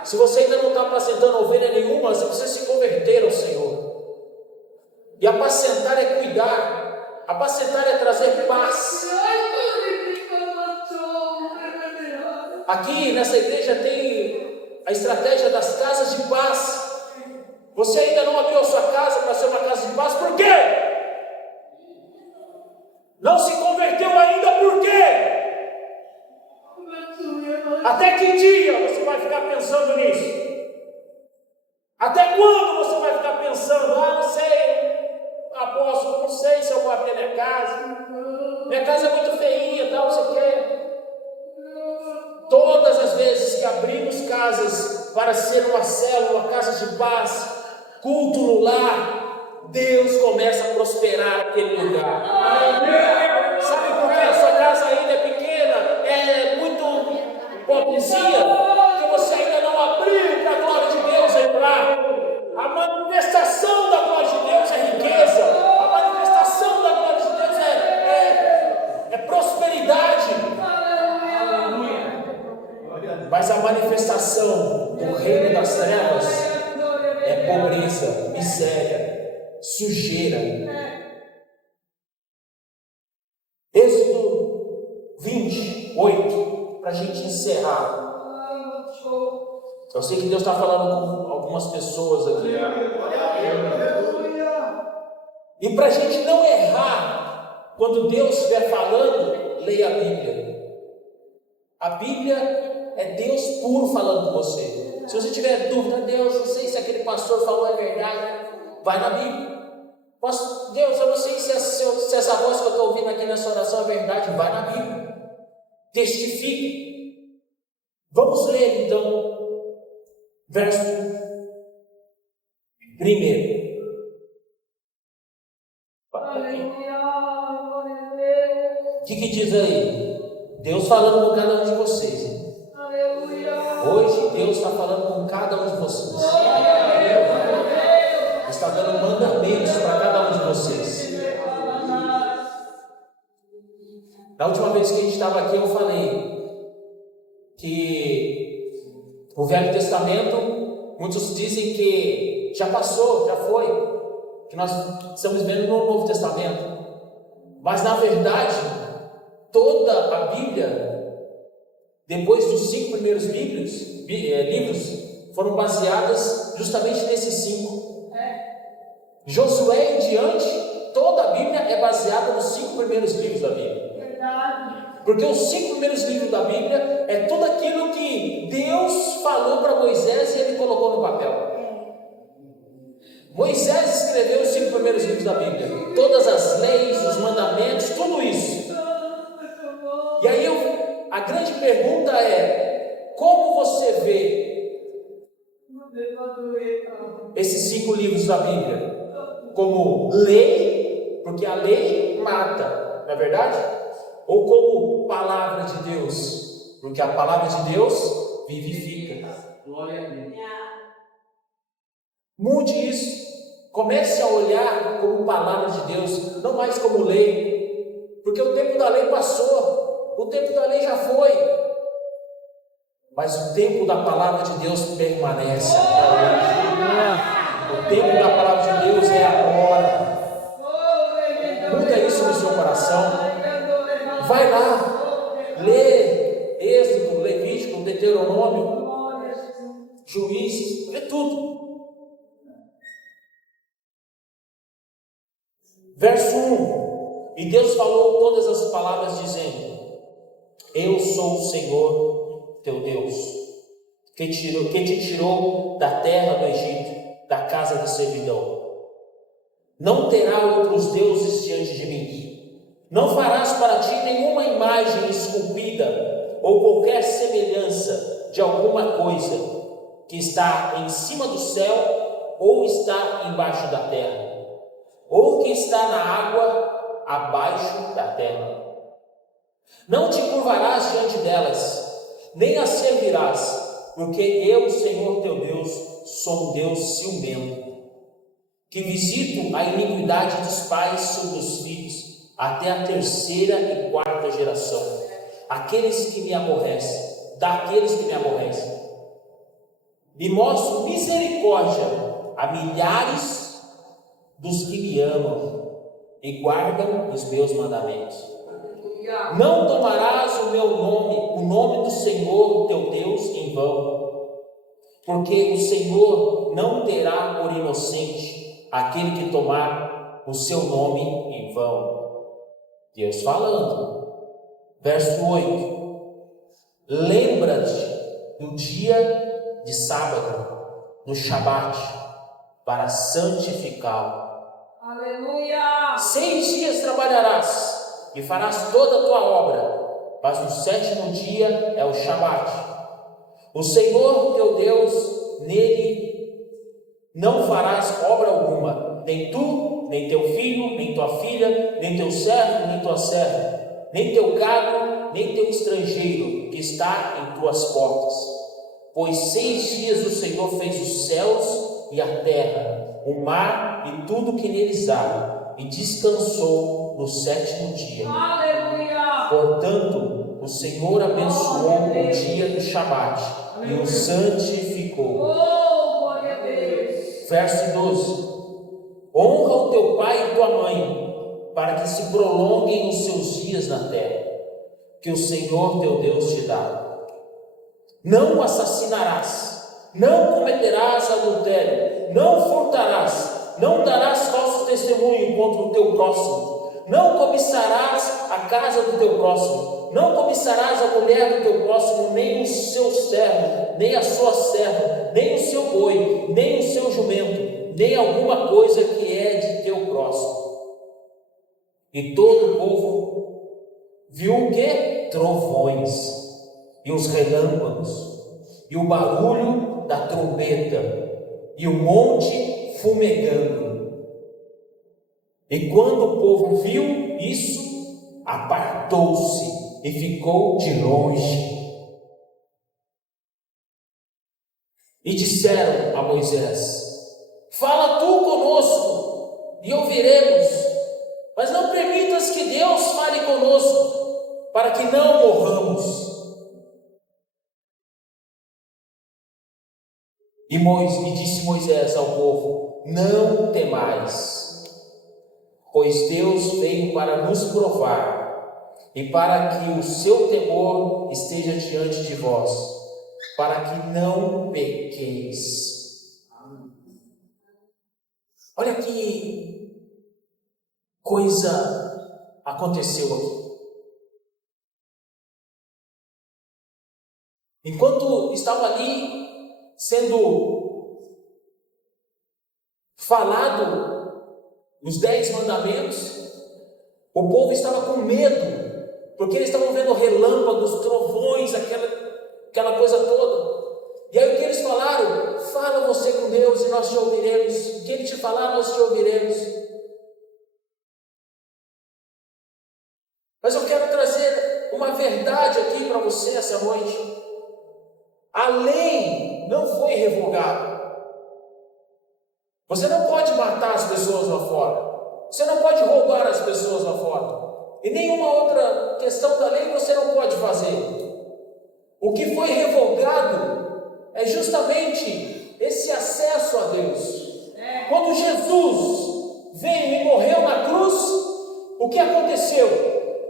Se você ainda não está apacentando ovelha nenhuma, você precisa se converter ao Senhor. E apacentar é cuidar, apacentar é trazer paz. Aqui nessa igreja tem a estratégia das casas de paz. Você ainda não abriu a sua casa para ser uma casa de paz, por quê? Não se converteu ainda, por quê? Até que dia você vai ficar pensando nisso? Até quando você vai ficar pensando, não sei, apóstolo, não sei se eu vou abrir minha casa. Minha casa é muito feinha, tal, você quer? Todas as vezes que abrimos casas para ser uma célula, uma casa de paz, culto no lar, Deus começa a prosperar aquele lugar. Sabe por que a sua casa ainda é pequena, é muito pobrezinha? Porque você ainda não abriu para a glória de Deus entrar. A manifestação da glória de Deus é riqueza. A manifestação da glória de Deus é prosperidade. Mas a manifestação do reino das trevas é pobreza, miséria, sujeira. Êxodo 28, para a gente encerrar. Eu sei que Deus está falando com algumas pessoas aqui. E para a gente não errar, quando Deus estiver falando, leia a Bíblia. A Bíblia é Deus puro falando com você. Se você tiver dúvida, Deus, não sei se aquele pastor falou é verdade, vai na Bíblia. Deus, eu não sei se essa voz que eu estou ouvindo aqui nessa oração é verdade, vai na Bíblia. Testifique. Vamos ler então, verso 1. O que diz aí? Deus falando com cada um de vocês. Hoje Deus está falando com cada um de vocês. Está dando mandamentos para cada um de vocês. Da última vez que a gente estava aqui, eu falei que o Velho Testamento, muitos dizem que já passou, já foi, que nós estamos vendo no Novo Testamento. Mas na verdade, toda a Bíblia, depois dos 5 primeiros livros, foram baseadas justamente nesses 5. Josué em diante, toda a Bíblia é baseada nos 5 primeiros livros da Bíblia. Porque os 5 primeiros livros da Bíblia é tudo aquilo que Deus falou para Moisés e ele colocou no papel. Moisés escreveu os 5 primeiros livros da Bíblia, todas as leis, os mandamentos, tudo isso. E aí a grande pergunta é: como você vê esses 5 livros da Bíblia? Como lei, porque a lei mata, não é verdade? Ou como palavra de Deus, porque a palavra de Deus vivifica. Glória a Deus. Mude isso. Comece a olhar como palavra de Deus, não mais como lei, porque o tempo da lei passou, o tempo da lei já foi, mas o tempo da palavra de Deus permanece até hoje. O tempo da palavra de Deus é agora. Muda isso no seu coração. Vai lá, lê Êxodo, Levítico, Deuteronômio, Juízes, lê tudo. Verso 1: E Deus falou todas as palavras dizendo: Eu sou o Senhor teu Deus, que te tirou da terra do Egito, da casa de servidão. Não terá outros deuses diante de mim. Não farás para ti nenhuma imagem esculpida ou qualquer semelhança de alguma coisa que está em cima do céu ou está embaixo da terra, ou que está na água abaixo da terra. Não te curvarás diante delas, nem as servirás, porque eu, Senhor teu Deus, sou um Deus ciumento, que visito a iniquidade dos pais sobre os filhos, até a 3ª e 4ª geração, daqueles que me aborrecem. E mostro misericórdia a milhares dos que me amam e guardam os meus mandamentos. Não tomarás o nome nome do Senhor teu Deus em vão, porque o Senhor não terá por inocente aquele que tomar o seu nome em vão. Deus falando. Verso 8: lembra-te do dia de sábado, no Shabat, para santificá-lo. Aleluia. 6 dias trabalharás e farás toda a tua obra, mas no 7º dia é o Shabat. O Senhor teu Deus, nele não farás obra alguma, nem tu, nem teu filho, nem tua filha, nem teu servo, nem tua serva, nem teu gado, nem teu estrangeiro que está em tuas portas. Pois 6 dias o Senhor fez os céus e a terra, o mar e tudo que neles há, e descansou no 7º dia. Aleluia. Portanto, o Senhor abençoou o dia do Shabat e o santificou. Oh, glória a Deus. Verso 12: honra o teu pai e tua mãe, para que se prolonguem os seus dias na terra, que o Senhor teu Deus te dá. Não assassinarás, não cometerás adultério, não furtarás, não darás falso testemunho contra o teu próximo, não cobiçarás a casa do teu próximo, não cobiçarás a mulher do teu próximo, nem o seu servo, nem a sua serva, nem o seu boi, nem o seu jumento, nem alguma coisa que é de teu próximo. E todo o povo viu o quê? Trovões, e os relâmpagos, e o barulho da trombeta, e o monte fumegando. E quando o povo viu isso, apartou-se e ficou de longe. E disseram a Moisés: fala tu conosco e ouviremos, mas não permitas que Deus fale conosco, para que não morramos. E disse Moisés ao povo: não temais, pois Deus veio para nos provar, e para que o seu temor esteja diante de vós, para que não pequeis. Olha que coisa aconteceu aqui. Enquanto estava ali sendo falado os 10 mandamentos, o povo estava com medo, porque eles estavam vendo relâmpagos, trovões, aquela coisa toda. E aí o que eles falaram? Fala você com Deus e nós te ouviremos. O que Ele te falar, nós te ouviremos. Mas eu quero trazer uma verdade aqui para você essa noite. A lei não foi revogada. Você não pode matar as pessoas lá fora. Você não pode roubar as pessoas lá fora. E nenhuma outra questão da lei você não pode fazer. O que foi revogado é justamente esse acesso a Deus. Quando Jesus veio e morreu na cruz, o que aconteceu?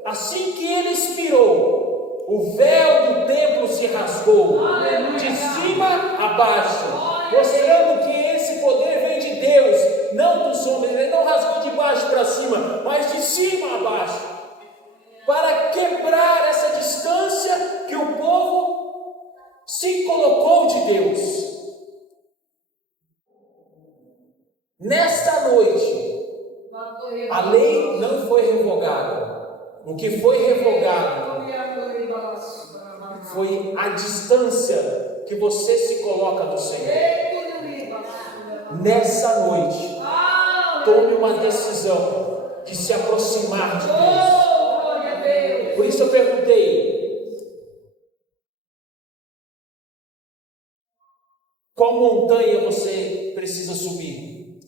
Assim que ele expirou, o véu do templo se rasgou, de cima a baixo, mostrando que esse poder vem de Deus, não dos homens. Ele não rasgou de baixo para cima, mas de cima a baixo, para quebrar essa distância que o povo se colocou de Deus. Nesta noite, a lei não foi revogada. O que foi revogado foi a distância que você se coloca do Senhor. Nessa noite, tome uma decisão de se aproximar de Deus. Por isso eu perguntei: qual montanha você precisa subir?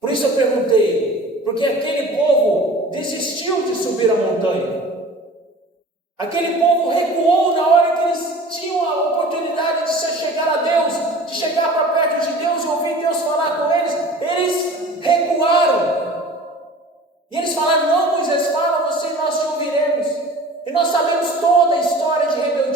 Por isso eu perguntei, porque aquele povo desistiu de subir a montanha. Aquele povo recuou na hora que eles tinham a oportunidade de se chegar a Deus, de chegar para perto de Deus e ouvir Deus falar com eles. Eles recuaram. E eles falaram: não, Moisés, fala você e nós te ouviremos. E nós sabemos toda a história de rebeldia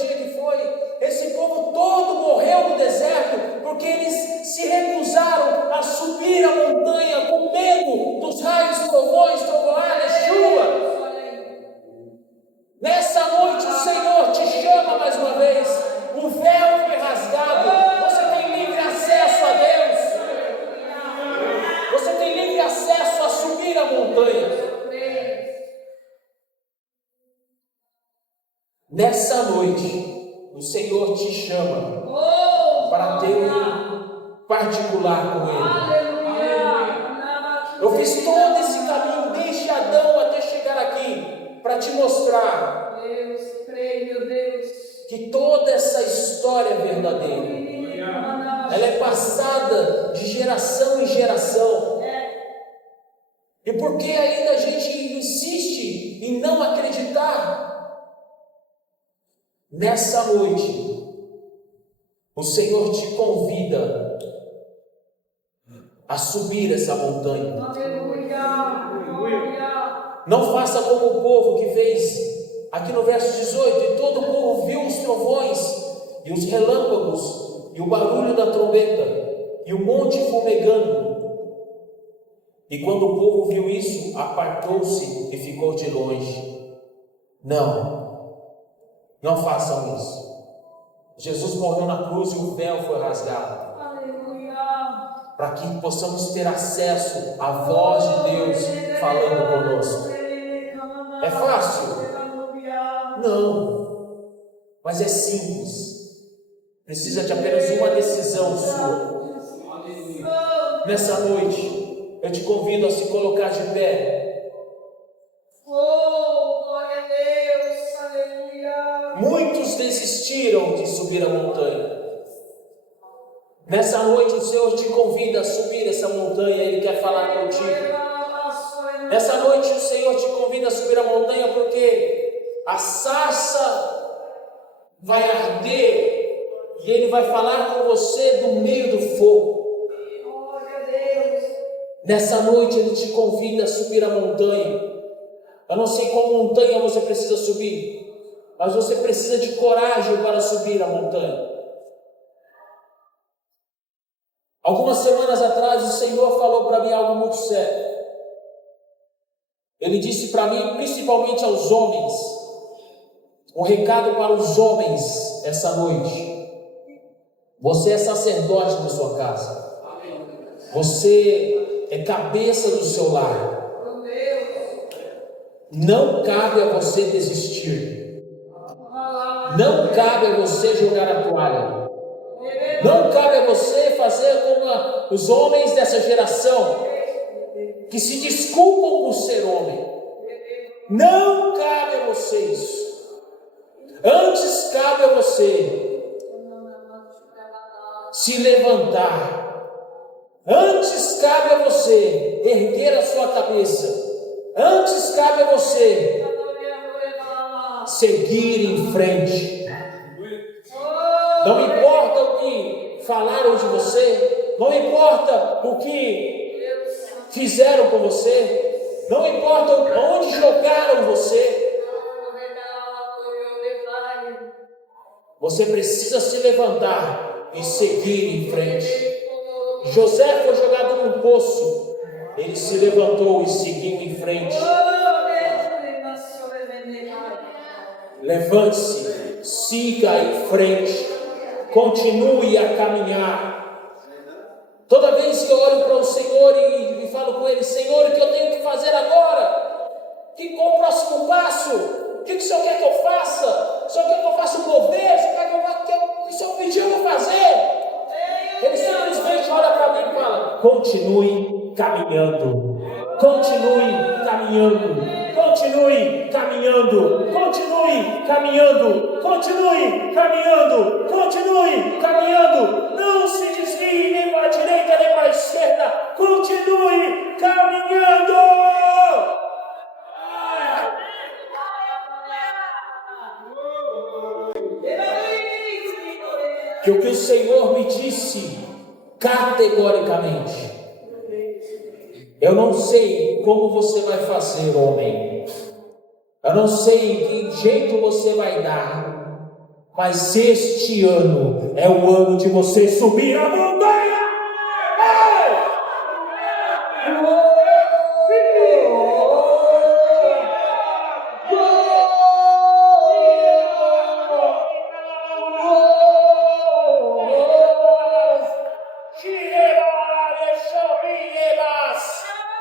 Nessa noite, o Senhor te chama Oh, para ter glória. um particular com Ele. Aleluia. Eu fiz todo esse caminho desde Adão até chegar aqui para te mostrar Deus, creio, meu Deus. que toda essa história é verdadeira. Ela é passada de geração em geração. E por que ainda a gente insiste em não acreditar? Nessa noite, o Senhor te convida a subir essa montanha. Aleluia. Glória. Não faça como o povo que fez aqui no verso 18: e todo o povo viu os trovões e os relâmpagos e o barulho da trombeta e o monte fumegando. E quando o povo viu isso, apartou-se e ficou de longe. Não façam isso. Jesus morreu na cruz e o véu foi rasgado, Aleluia. para que possamos ter acesso à voz de Deus falando conosco. É fácil? Não, mas é simples. Precisa de apenas uma decisão sua. Nessa noite, eu te convido a se colocar de pé. Oh, glória a Deus. Aleluia. Muitos desistiram de subir a montanha. Nessa noite, o Senhor te convida a subir essa montanha. Ele quer falar contigo. Nessa noite, o Senhor te convida a subir a montanha, porque a sarça vai arder e Ele vai falar com você do meio do fogo. Glória a Deus. Nessa noite, Ele te convida a subir a montanha. Eu não sei qual montanha você precisa subir, mas você precisa de coragem para subir a montanha. Algumas semanas atrás, o Senhor falou para mim algo muito sério. Ele disse para mim, principalmente aos homens, um recado para os homens essa noite: você é sacerdote na sua casa, você é cabeça do seu lar. Meu Deus. Não cabe a você desistir, não cabe a você jogar a toalha, não cabe a você fazer como os homens dessa geração que se desculpam por ser homem. Não cabe a você isso. Antes cabe a você se levantar. Antes cabe a você erguer a sua cabeça. Antes cabe a você seguir em frente. Não importa o que falaram de você, não importa o que fizeram com você, não importa onde jogaram você, você precisa se levantar e seguir em frente. José foi jogado num poço, ele se levantou e seguiu em frente. Levante-se, siga em frente, continue a caminhar. Toda vez que eu olho para o Senhor e falo com Ele: Senhor, o que eu tenho que fazer agora? Qual o próximo passo? O que o Senhor quer que eu faça? O Senhor quer que eu faça um governo? O que o Senhor pediu eu fazer? Ele simplesmente olha para mim e fala: continue caminhando, continue caminhando, continue caminhando, continue caminhando, continue caminhando, continue caminhando. Não se desvie nem para a direita nem para a esquerda, continue caminhando. Que o que o Senhor me disse categoricamente: eu não sei como você vai fazer, homem, eu não sei que jeito você vai dar, mas este ano é o ano de você subir a montanha.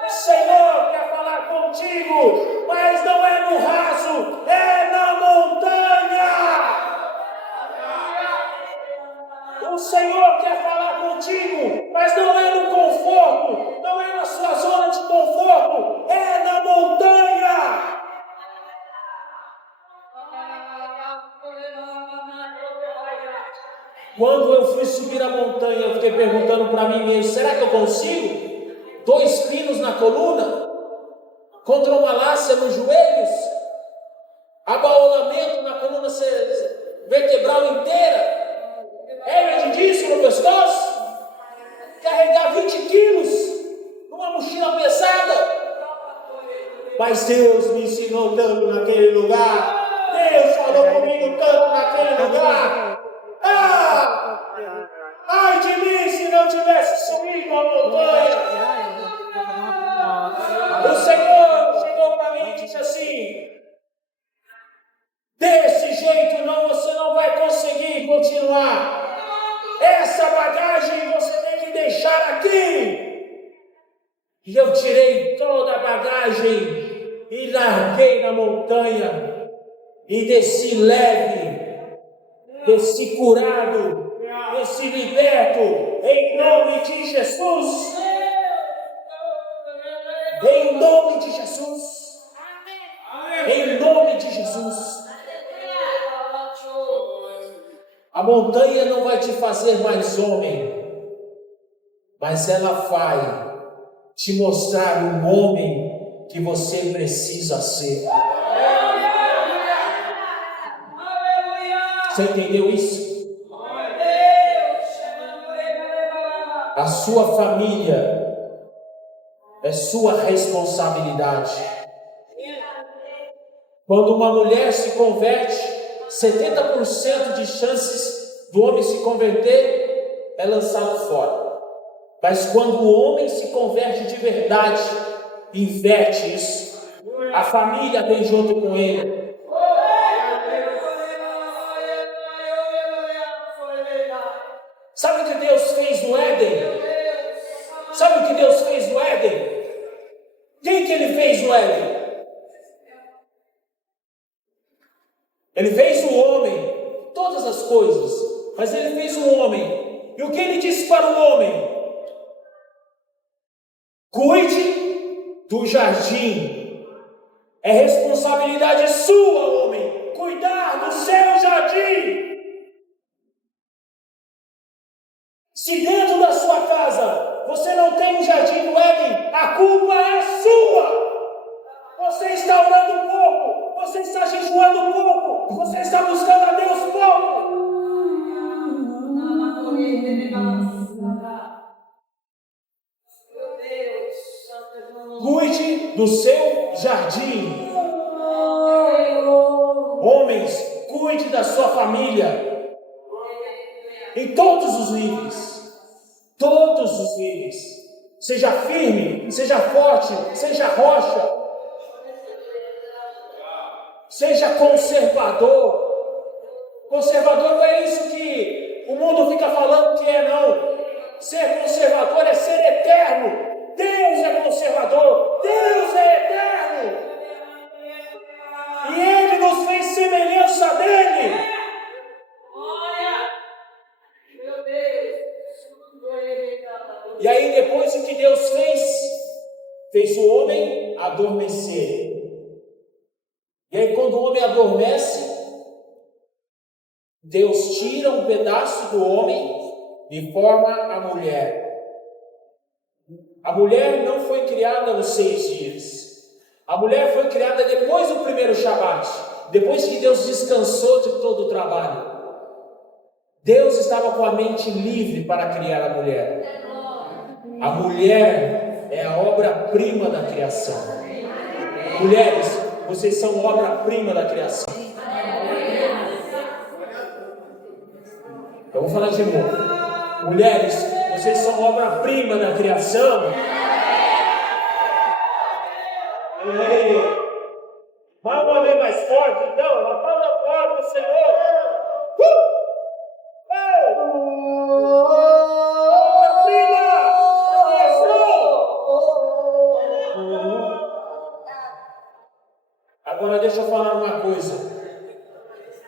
O Senhor quer falar contigo, mas não é no raso, é na montanha. Quando eu fui subir a montanha, eu fiquei perguntando para mim mesmo, será que eu consigo? 2 pinos na coluna, contra uma lácia nos joelhos, abaolamento na coluna vertebral inteira, hérnia de disco no pescoço, carregar 20 quilos numa mochila pesada. Mas Deus me ensinou tanto naquele lugar. Deus falou comigo tanto naquele lugar. Ai de mim se não tivesse subido a montanha. O Senhor chegou para mim e disse assim: desse jeito você não vai conseguir continuar. Essa bagagem você tem que deixar aqui. E eu tirei toda a bagagem e larguei na montanha e desci leve, desci curado, desci liberto, em nome de Jesus. Em nome de Jesus. Em nome de Jesus. A montanha não vai te fazer mais homem, mas ela vai te mostrar o homem que você precisa ser. Você entendeu isso? A sua família é sua responsabilidade. Quando uma mulher se converte, 70% de chances do homem se converter é lançado fora. Mas quando o homem se converte de verdade, inverte isso. A família vem junto com ele. Sabe o que Deus fez no Éden? Sabe o que Deus fez no Éden? Quem que ele fez no Éden? Ele fez o homem, todas as coisas, mas ele fez o homem. E o que ele disse para o homem? Cuide do jardim. É responsabilidade sua, homem, cuidar do seu jardim. Se dentro da sua casa você não tem um jardim do Éden, a culpa é sua. Você está orando pouco, você está jejuando pouco, você está buscando a Deus pouco. Cuide do seu jardim. Homens, cuide da sua família. Em todos os níveis. Todos os níveis. Seja firme, seja forte, seja rocha. Seja conservador. Conservador não é isso que o mundo fica falando que é, não. Ser conservador é ser eterno. Deus é conservador. Deus é eterno. E Ele nos fez semelhança dEle. E aí depois o que Deus fez? Fez o homem adormecer. E aí quando o homem adormece, Deus tira um pedaço do homem e forma a mulher. A mulher não foi criada nos 6 dias. A mulher foi criada depois do primeiro Shabat. Depois que Deus descansou de todo o trabalho. Deus estava com a mente livre para criar a mulher. A mulher é a obra-prima da criação. Mulheres, vocês são obra-prima da criação. Eu vou falar de novo. Mulheres, vocês são obra-prima da criação. Vamos uma vez mais forte, então. Uma palma forte do Senhor. Obra-prima da criação. Agora deixa eu falar uma coisa.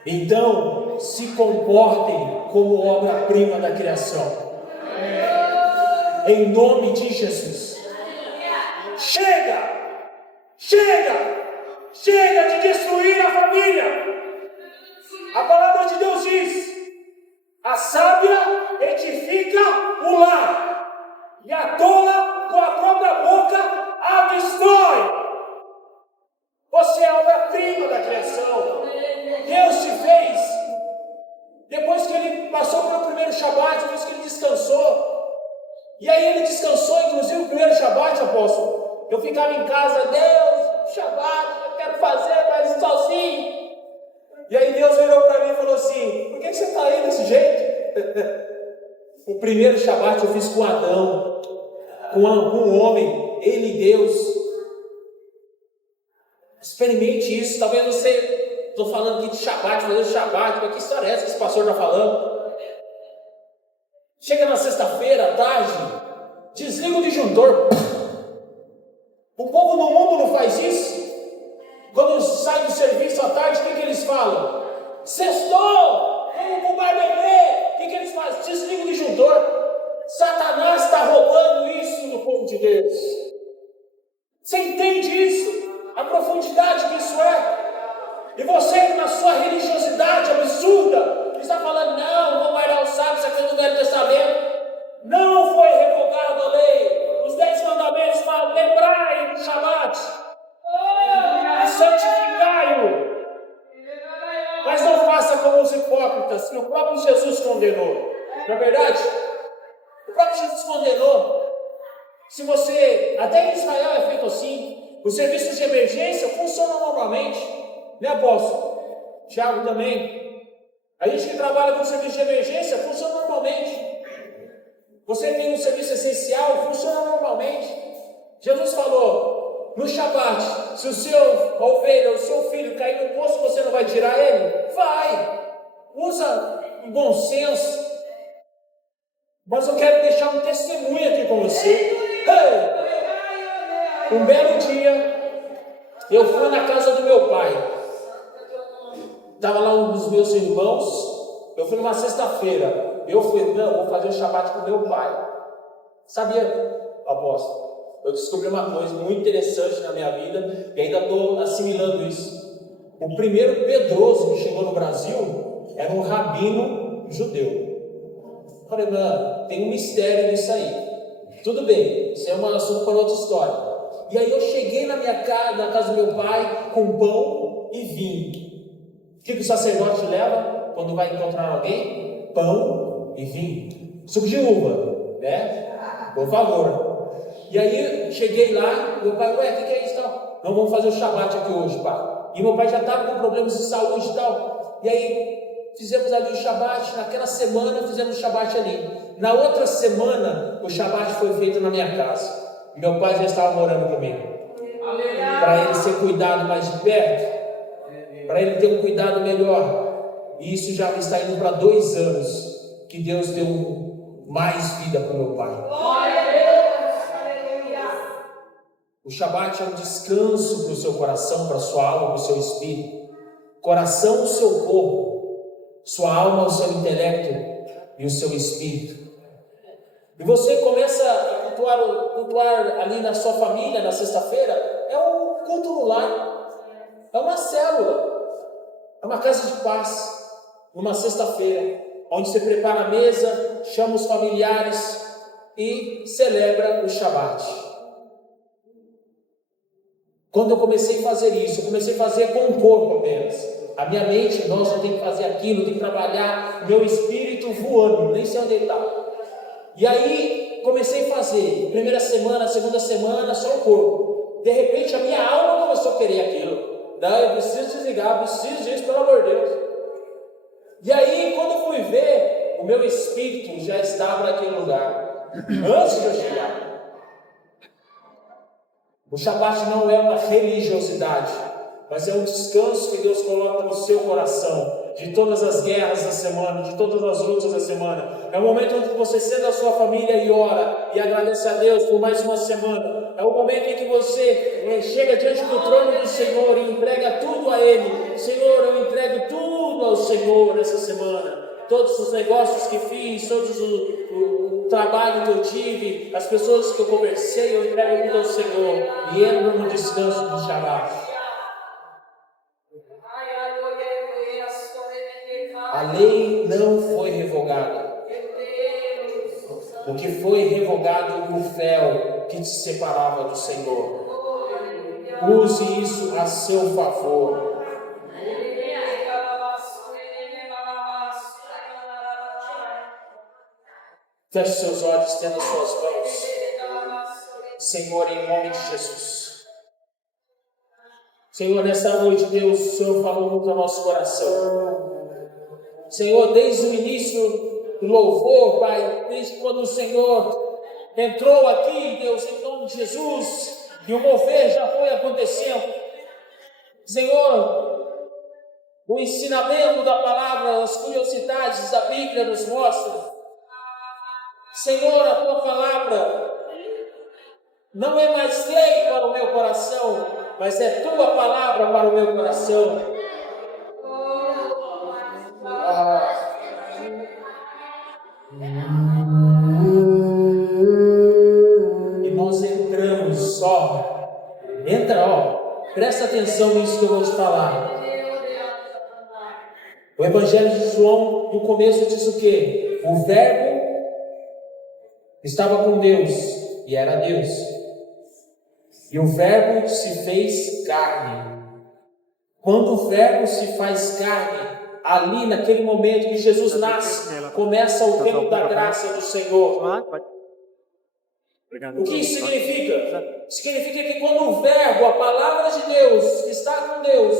Então, se comportem como obra-prima da criação. Em nome de Jesus. Chega! Chega! Chega de destruir a família! A palavra de Deus diz: a sábia descansou. E aí ele descansou, inclusive o primeiro Shabat, apóstolo. Eu ficava em casa, Deus, Shabat, eu quero fazer, mas sozinho. E aí Deus virou para mim e falou assim: por que você está aí desse jeito? O primeiro Shabat eu fiz com Adão, com um homem, ele e Deus. Experimente isso. Talvez você, estou falando aqui de Shabat, fazer Shabat, mas que história é essa que esse pastor está falando? Chega na sexta-feira à tarde, desliga o disjuntor. O povo no mundo não faz isso. Quando sai do serviço à tarde, o que eles falam? Sextou! Vamos pro bar beber! O que eles fazem? Desliga o disjuntor. Satanás está roubando isso do povo de Deus. Você entende isso? A profundidade que isso é? E você, na sua religiosidade absurda, está falando: não, vou guardar o sábado, isso aqui é do Velho Testamento. Não foi revogada a lei. Os 10 mandamentos falam: lembrai do Shabat, santificai-o. Mas não faça como os hipócritas, que o próprio Jesus condenou. Não é verdade? O próprio Jesus condenou. Se você, até em Israel é feito assim, os serviços de emergência funcionam normalmente, né, apóstolo? Tiago também. A gente que trabalha com serviço de emergência funciona normalmente. Você tem um serviço essencial, funciona normalmente. Jesus falou: no Shabat, se o seu ovelha, o seu filho cair no poço, você não vai tirar ele? Vai! Usa o bom senso. Mas eu quero deixar um testemunho aqui com você. Hey! Um belo dia, eu fui na casa do meu pai. Estava lá um dos meus irmãos. Eu fui numa sexta-feira. Eu fui, não, vou fazer o Shabat com meu pai. Sabia, apóstolo? Eu descobri uma coisa muito interessante na minha vida e ainda estou assimilando isso. O primeiro pedroso que chegou no Brasil era um rabino judeu. Falei: mano, tem um mistério nisso aí. Tudo bem, isso é um assunto para outra história. E aí eu cheguei na minha casa, na casa do meu pai, com pão e vinho. O que o sacerdote leva quando vai encontrar alguém? Pão e vinho. Suco de uva, né? Por favor. E aí cheguei lá, meu pai: ué, o que é isso e tal? Não, vamos fazer o Shabat aqui hoje, pai. E meu pai já estava com problemas de saúde e tal. E aí fizemos ali o Shabat, naquela semana fizemos o Shabat ali. Na outra semana, o Shabat foi feito na minha casa. Meu pai já estava morando comigo. Para ele ser cuidado mais de perto, para ele ter um cuidado melhor. E isso já está indo para 2 anos que Deus deu mais vida para o meu pai. O Shabat é um descanso para o seu coração, para a sua alma, para o seu espírito. Coração, o seu corpo. Sua alma, o seu intelecto e o seu espírito. E você começa a cultuar ali na sua família, na sexta-feira. É um culto no lar. É uma célula. É uma casa de paz. Numa sexta-feira, onde você prepara a mesa, chama os familiares e celebra o Shabat. Quando eu comecei a fazer isso, eu comecei a fazer com o corpo apenas. A minha mente: nossa, eu tenho que fazer aquilo, eu tenho que trabalhar. Meu espírito voando, nem sei onde ele está. E aí comecei a fazer. Primeira semana, segunda semana, só o corpo. De repente a minha alma começou a querer aquilo. Não, eu preciso desligar, eu preciso disso, pelo amor de Deus. E aí, quando eu fui ver, o meu espírito já estava naquele lugar. Antes de eu chegar. O Shabat não é uma religiosidade, mas é um descanso que Deus coloca no seu coração, de todas as guerras da semana, de todas as lutas da semana. É o momento onde você senta a sua família e ora, e agradece a Deus por mais uma semana. É o momento em que você chega diante do trono do Senhor e entrega tudo a Ele. Senhor, eu entrego tudo ao Senhor essa semana. Todos os negócios que fiz, todos o trabalho que eu tive, as pessoas que eu conversei, eu entrego tudo ao Senhor e entro no descanso do Shabat. A lei não foi revogada. O que foi revogado o véu que te separava do Senhor. Use isso a seu favor. Feche seus olhos, estenda suas mãos. Senhor, em nome de Jesus. Senhor, nesta noite, Deus, o Senhor falou muito ao nosso coração. Senhor, desde o início do louvor, Pai, desde quando o Senhor entrou aqui, Deus, em nome de Jesus, e o mover já foi acontecendo. Senhor, o ensinamento da palavra, as curiosidades da Bíblia nos mostram. Senhor, a tua palavra não é mais lei para o meu coração, mas é tua palavra para o meu coração. E nós entramos, presta atenção nisso que eu vou te falar. O Evangelho de João, no começo, diz o quê? O Verbo estava com Deus e era Deus. E o Verbo se fez carne. Quando o Verbo se faz carne, ali naquele momento que Jesus nasce, começa o tempo da graça do Senhor. O que isso significa? Significa que quando o Verbo, a palavra de Deus, que está com Deus,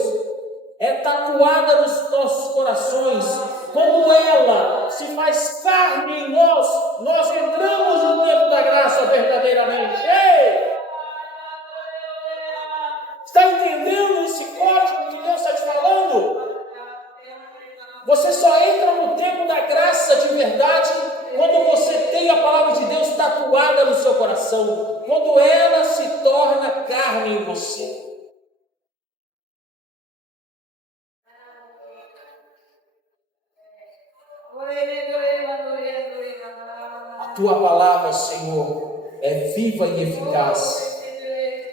é tatuada nos nossos corações, quando ela se faz carne em nós, nós entramos no tempo da graça verdadeiramente. Ei! Está entendendo esse código que Deus está te falando? Você só entra no tempo da graça de verdade quando você tem a palavra de Deus tatuada no seu coração, quando ela se torna carne em você. A tua palavra, Senhor, é viva e eficaz.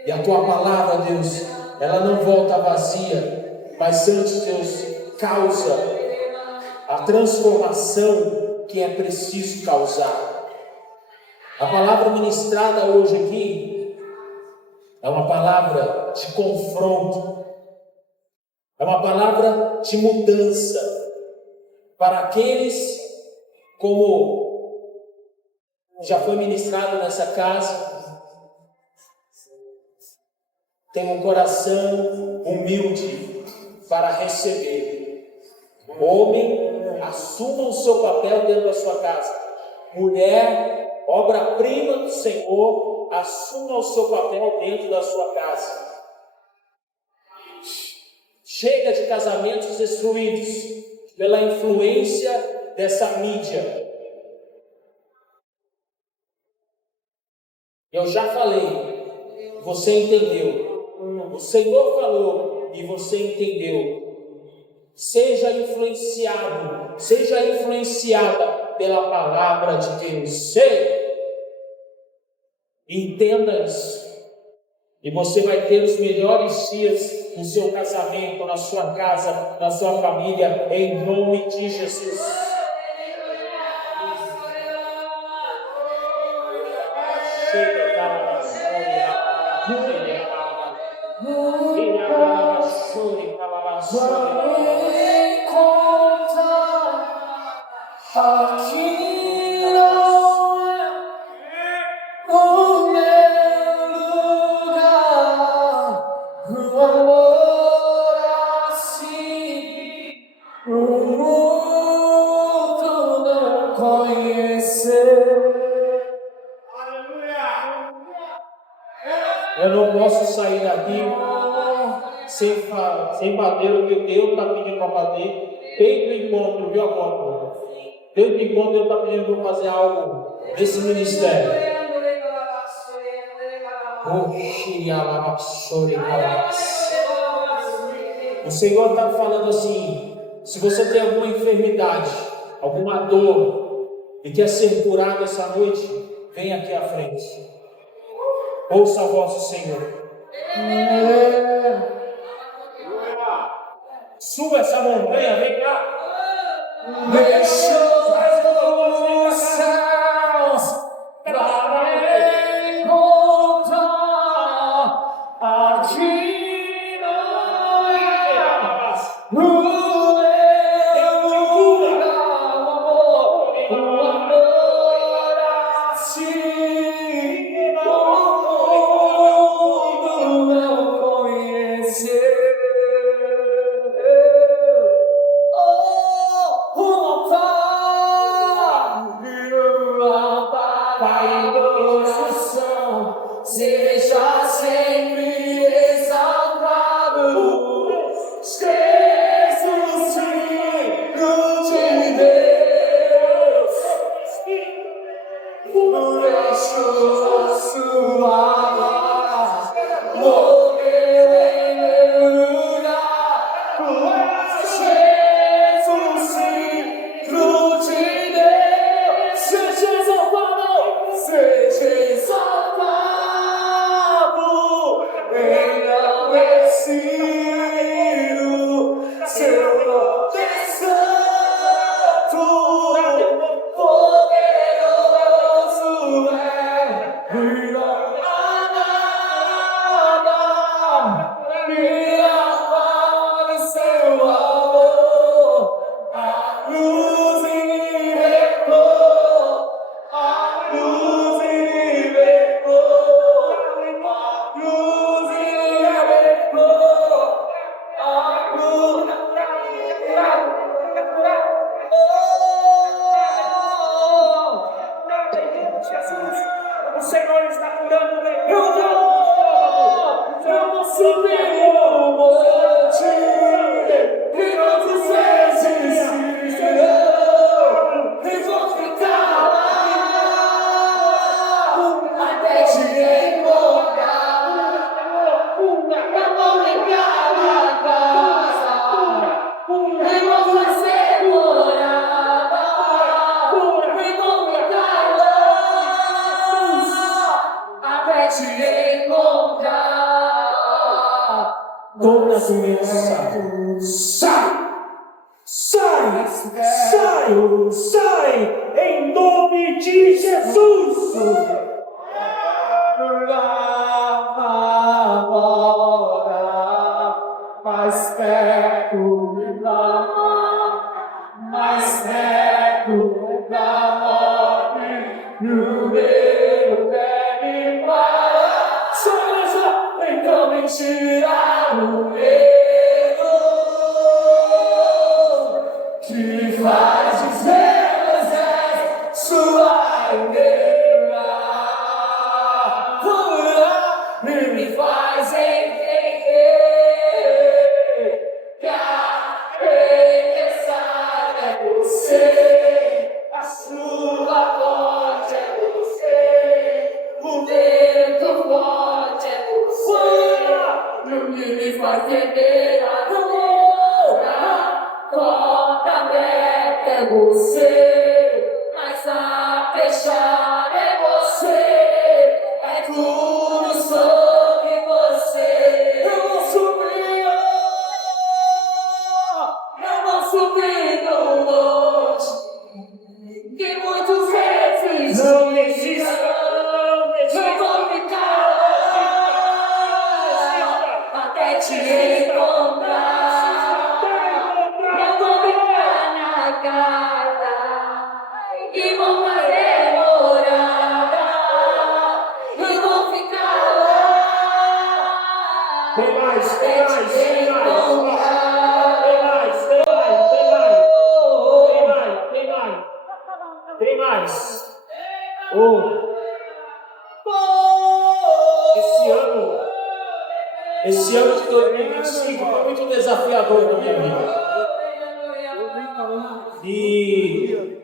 E a tua palavra, Deus, ela não volta vazia, mas antes, Deus, causa a transformação que é preciso causar. A palavra ministrada hoje aqui é uma palavra de confronto, é uma palavra de mudança para aqueles, como já foi ministrado nessa casa, tem um coração humilde para receber. Homem, assuma o seu papel dentro da sua casa. Mulher, obra-prima do Senhor, assuma o seu papel dentro da sua casa. Chega de casamentos destruídos pela influência dessa mídia. Eu já falei, você entendeu. O Senhor falou e você entendeu. Seja influenciado, seja influenciada pela palavra de Deus. Entenda isso. E você vai ter os melhores dias no seu casamento, na sua casa, na sua família, em nome de Jesus. Chega, cara, eu não posso sair daqui sem fazer o que Deus está pedindo para fazer. Desde o encontro, viu, amor? Desde o encontro, Deus está pedindo para fazer algo nesse ministério. O Senhor está falando assim: se você tem alguma enfermidade, alguma dor e quer ser curado essa noite, vem aqui à frente. Ouça a voz do Senhor. Suba essa montanha, vem cá. Deixa os céus para encontrar aqui no meu lugar, o amor Jesus Filho de Deus, seja exaltado, seja exaltado, venha conhecido, seu nome é santo, poderoso é, e não há nada, minha paz e seu amor, a luz libertou, a luz libertou, a luz libertou, a luz Jesus, o Senhor está curando o eu vou subir o monte e não dizer e vou ficar lá até te encontrar. Eu vou ficar na casa e vou fazer morada. Eu vou ficar lá até te encontrar. Toda doença sai em nome de Jesus. Mais perto da morte, no meu deve parar. Sorriso, então me tirar o medo que faz dizer sua ideia. E me faz entender que a necessária é você, a sua voz é você, o vento forte é você, e o que me faz entender a dor, a porta aberta é você, mas a fechar é você, é tudo sobre você. Eu vou subir no monte que muitos vezes não existem. Eu vou ficar lá até te encontrar. Eu vou ficar na casa e vou fazer morada. Eu vou ficar lá. Tem mais. Esse ano de 2025 foi muito desafiador na minha vida. E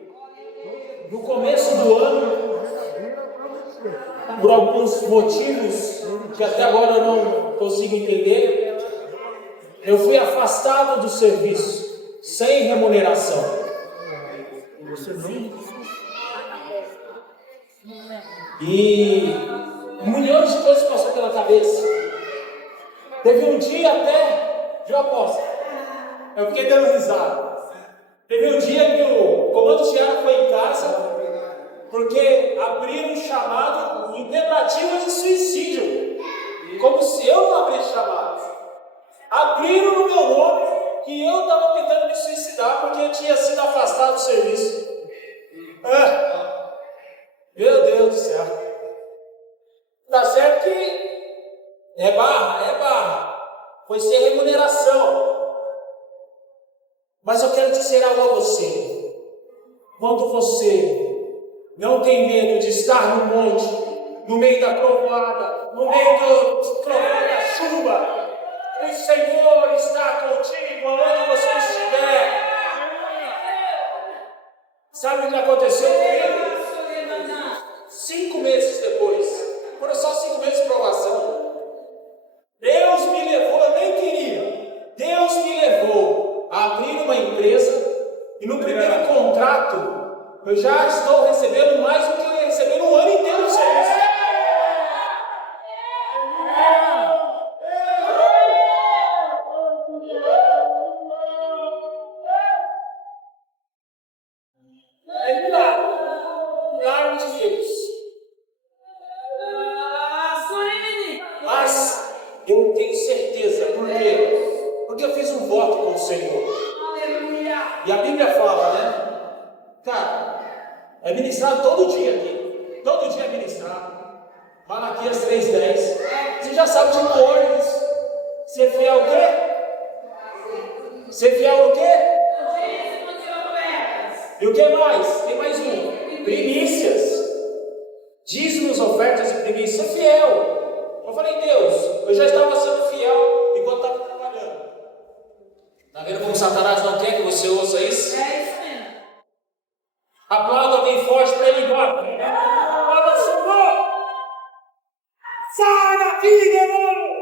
no começo do ano, por alguns motivos que até agora eu não consigo entender, eu fui afastado do serviço, sem remuneração. E milhões de coisas passaram pela cabeça. Teve um dia até, de aposta, eu fiquei dando risada. Teve um dia que o comando Tiago foi em casa, porque abriram um chamado em tentativa de suicídio. Como se eu não abrisse chamado. Abriram no meu nome que eu estava tentando me suicidar porque eu tinha sido afastado do serviço. Meu Deus do céu. Tá certo que é barra. Foi sem remuneração. Mas eu quero dizer algo a você. Quando você não tem medo de estar no monte, no meio da trovoada, no meio do trovão da chuva, o Senhor está contigo onde você estiver. Sabe o que aconteceu comigo? 5 meses depois, foram só 5 meses de provação. Deus me levou, eu nem queria. Deus me levou a abrir empresa e no primeiro contrato eu já estou recebendo mais do que eu ia receber no ano inteiro de serviço. É milagre de Deus. Mas eu tenho certeza, por quê? Porque eu fiz um voto com o Senhor. E a Bíblia fala, né? Cara, é ministrado todo dia aqui. Todo dia é ministrado. Malaquias 3:10. Você já sabe de cor isso. Ser fiel o quê? Ser fiel o quê? E o que mais? Tem mais um. Primícias. Dízimos, ofertas e primícias. Ser fiel. Eu falei, Deus, eu já estava sendo fiel enquanto estava trabalhando. Está vendo como Satanás não quer que você ouça isso? Aplauda bem forte para ele embora. Fala, Senhor! Sai daqui, demônio!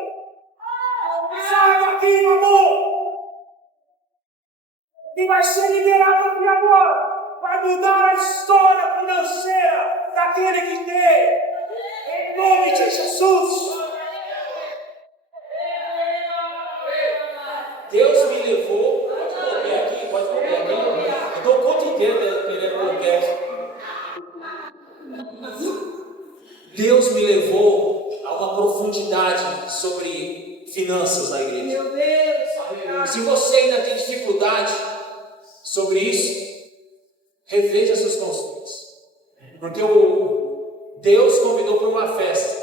Sai daqui, meu amor! E vai ser liberado aqui agora. Vai mudar a história financeira daquele que tem. Em nome de Jesus. Deus me levou. Pode colocar aqui, pode colocar aqui. Eu estou o conto inteiro querendo colocar. Deus me levou a uma profundidade sobre finanças na igreja. Meu Deus. Se você ainda tem dificuldade sobre isso, reveja seus conceitos. Porque Deus convidou para uma festa.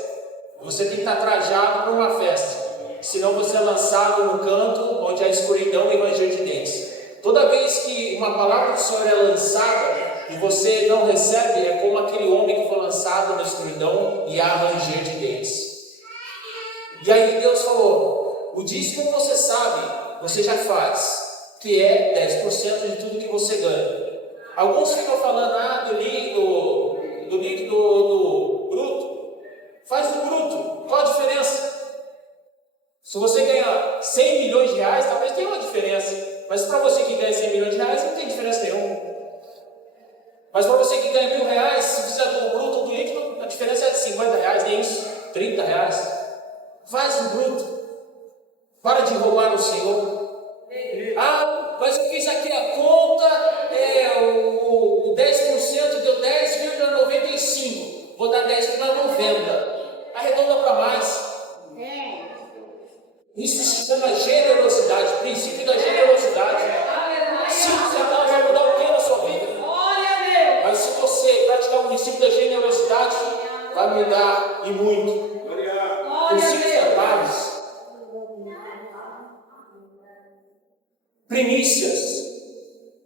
Você tem que estar trajado para uma festa. Senão você é lançado no canto onde há escuridão e ranger de dentes. Toda vez que uma palavra do Senhor é lançada e você não recebe, é como aquele homem que foi lançado na escuridão e há ranger de dentes. E aí Deus falou, o dízimo você sabe, você já faz, que é 10% de tudo que você ganha. Alguns ficam falando, do líquido, do bruto. Faz do bruto, qual a diferença? Se você ganhar 100 milhões de reais, talvez tenha uma diferença. Mas para você que ganha 100 milhões de reais, não tem diferença nenhuma. Mas para você que ganha R$1.000, se fizer do bruto ou do líquido, a diferença é de 50 reais, nem isso, 30 reais. Faz do bruto. Para de roubar o Senhor. Mas eu fiz aqui a conta, o 10% deu 10,95. Vou dar 10,90. Arredonda para mais. Isso se chama generosidade, princípio da generosidade. 5 centavos vai mudar o que na sua vida? Mas se você praticar o princípio da generosidade, vai mudar e muito. Por 5 centavos. Primícias.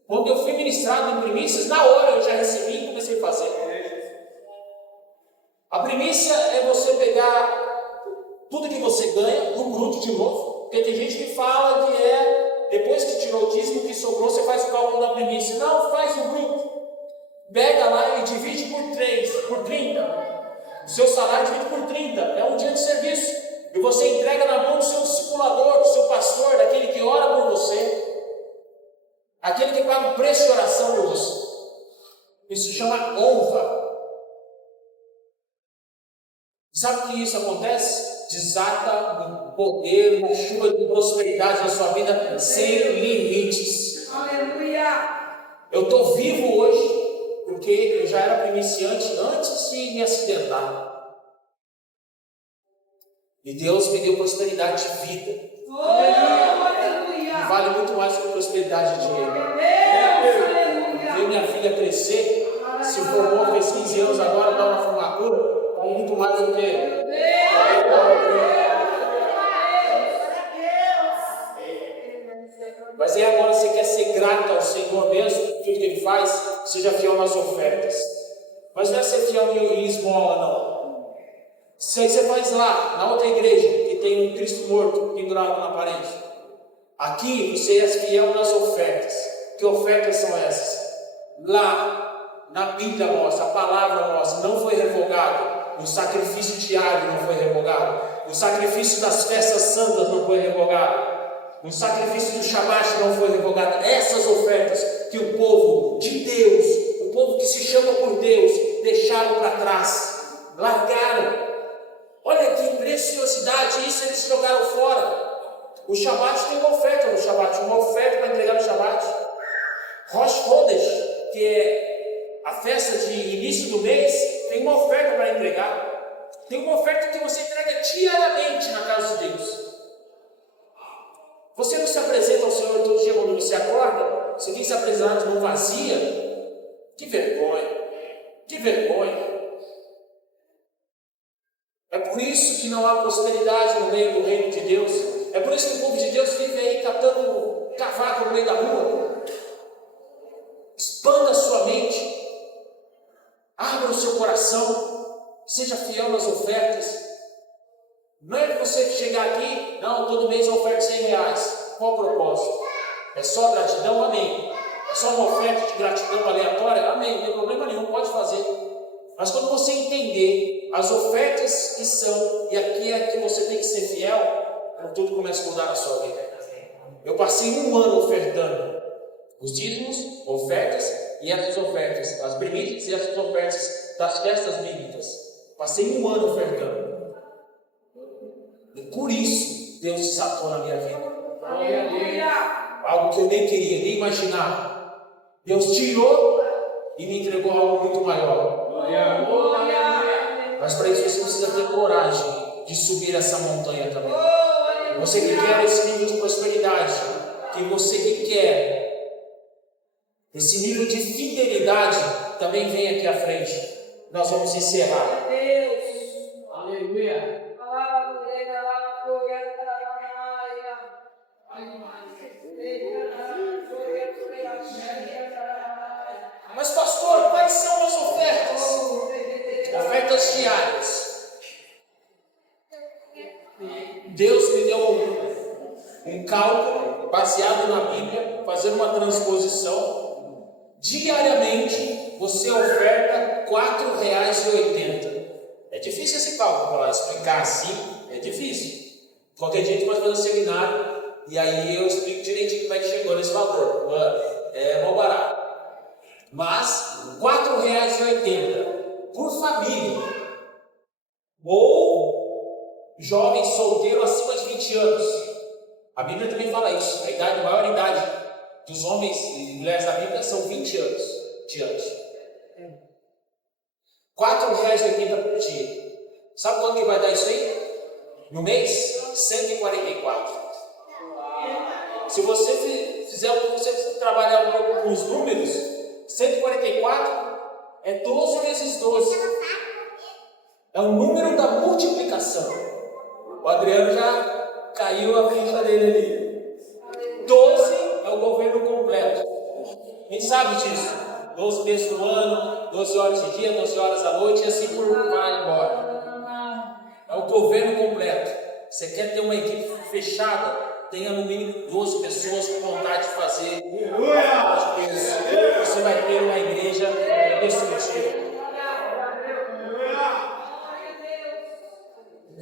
Quando eu fui ministrado em primícias, na hora eu já recebi e comecei a fazer. A primícia é você pegar tudo que você ganha, no bruto de novo. Porque tem gente que fala que depois que tirou o dízimo que sobrou, você faz o cálculo da primícia. Não, faz no bruto. Pega lá e divide por 30. O seu salário divide por 30. É um dia de serviço. E você entrega na mão do seu discipulador, do seu pastor, daquele que ora por você. Aquele que paga o preço de oração por você. Isso se chama honra. Sabe o que isso acontece? Desata o poder, uma chuva de prosperidade na sua vida sem limites. Aleluia. Eu estou vivo hoje porque eu já era primiciante antes de me acidentar. E Deus me deu prosperidade de vida. Aleluia. E vale muito mais que prosperidade de dinheiro. Aleluia. Ver minha filha crescer, se formou, fez 15 anos agora, está na formatura. Muito mais do que mas agora você quer ser grato ao Senhor mesmo, tudo que Ele faz, seja fiel nas ofertas. Mas não é ser fiel em esmola, não. Isso aí você faz lá, na outra igreja, que tem um Cristo morto pendurado na parede. Aqui você é fiel nas ofertas. Que ofertas são essas? Lá, na Bíblia mostra, a palavra mostra, não foi revogado. O sacrifício diário não foi revogado. O sacrifício das festas santas não foi revogado. O sacrifício do Shabat não foi revogado. Essas ofertas Rosh Chodesh, que é a festa de início do mês, tem uma oferta para entregar. Tem uma oferta que você entrega diariamente na casa de Deus. Você não se apresenta ao Senhor todo dia quando você acorda? Você tem que se apresentar de mão vazia? Que vergonha! Que vergonha! É por isso que não há prosperidade no meio do reino de Deus. É por isso que o povo de Deus vive aí catando cavaco no meio da rua. Expanda a sua mente. Abra o seu coração. Seja fiel nas ofertas. Não é você chegar aqui, não, todo mês eu oferto R$100. Qual o propósito? É só gratidão? Amém. É só uma oferta de gratidão aleatória? Amém. Não tem problema nenhum, pode fazer. Mas quando você entender as ofertas que são e aqui é que você tem que ser fiel, então tudo começa a mudar na sua vida. Eu passei um ano ofertando os dízimos, ofertas e essas ofertas, as primícias e essas ofertas das festas bíblicas. Passei um ano ofertando. E por isso Deus desatou na minha vida. Algo que eu nem queria, nem imaginava. Deus tirou e me entregou algo muito maior. Mas para isso você precisa ter coragem de subir essa montanha também. Você que quer esse nível de prosperidade, que você que quer esse nível de fidelidade, também vem aqui à frente. Nós vamos encerrar. Aleluia. Mas pastor, quais são as ofertas? Ofertas diárias. Deus me deu um cálculo baseado na Bíblia, fazendo uma transposição. Diariamente você oferta R$4,80. É difícil esse cálculo para explicar assim, é difícil. Qualquer dia a gente pode fazer um seminário e aí eu explico direitinho como é que chegou nesse valor. É mal barato. Mas R$4,80 por família. Ou jovem solteiro acima de 20 anos. A Bíblia também fala isso. A maior idade dos homens e mulheres da Bíblia são 20 anos diante. R$4,80 por dia. Sabe quanto que vai dar isso aí? No mês? 144. Se você fizer, você trabalhar um pouco com os números, 144 é 12 vezes 12. É o número da multiplicação. O Adriano já caiu a ficha dele ali. 12 é o governo completo. A gente sabe disso. 12 meses no ano, 12 horas de dia, 12 horas à noite e assim por vai embora. É o governo completo. Você quer ter uma equipe fechada? Tenha no mínimo 12 pessoas com vontade de fazer. Você vai ter uma igreja destrutiva.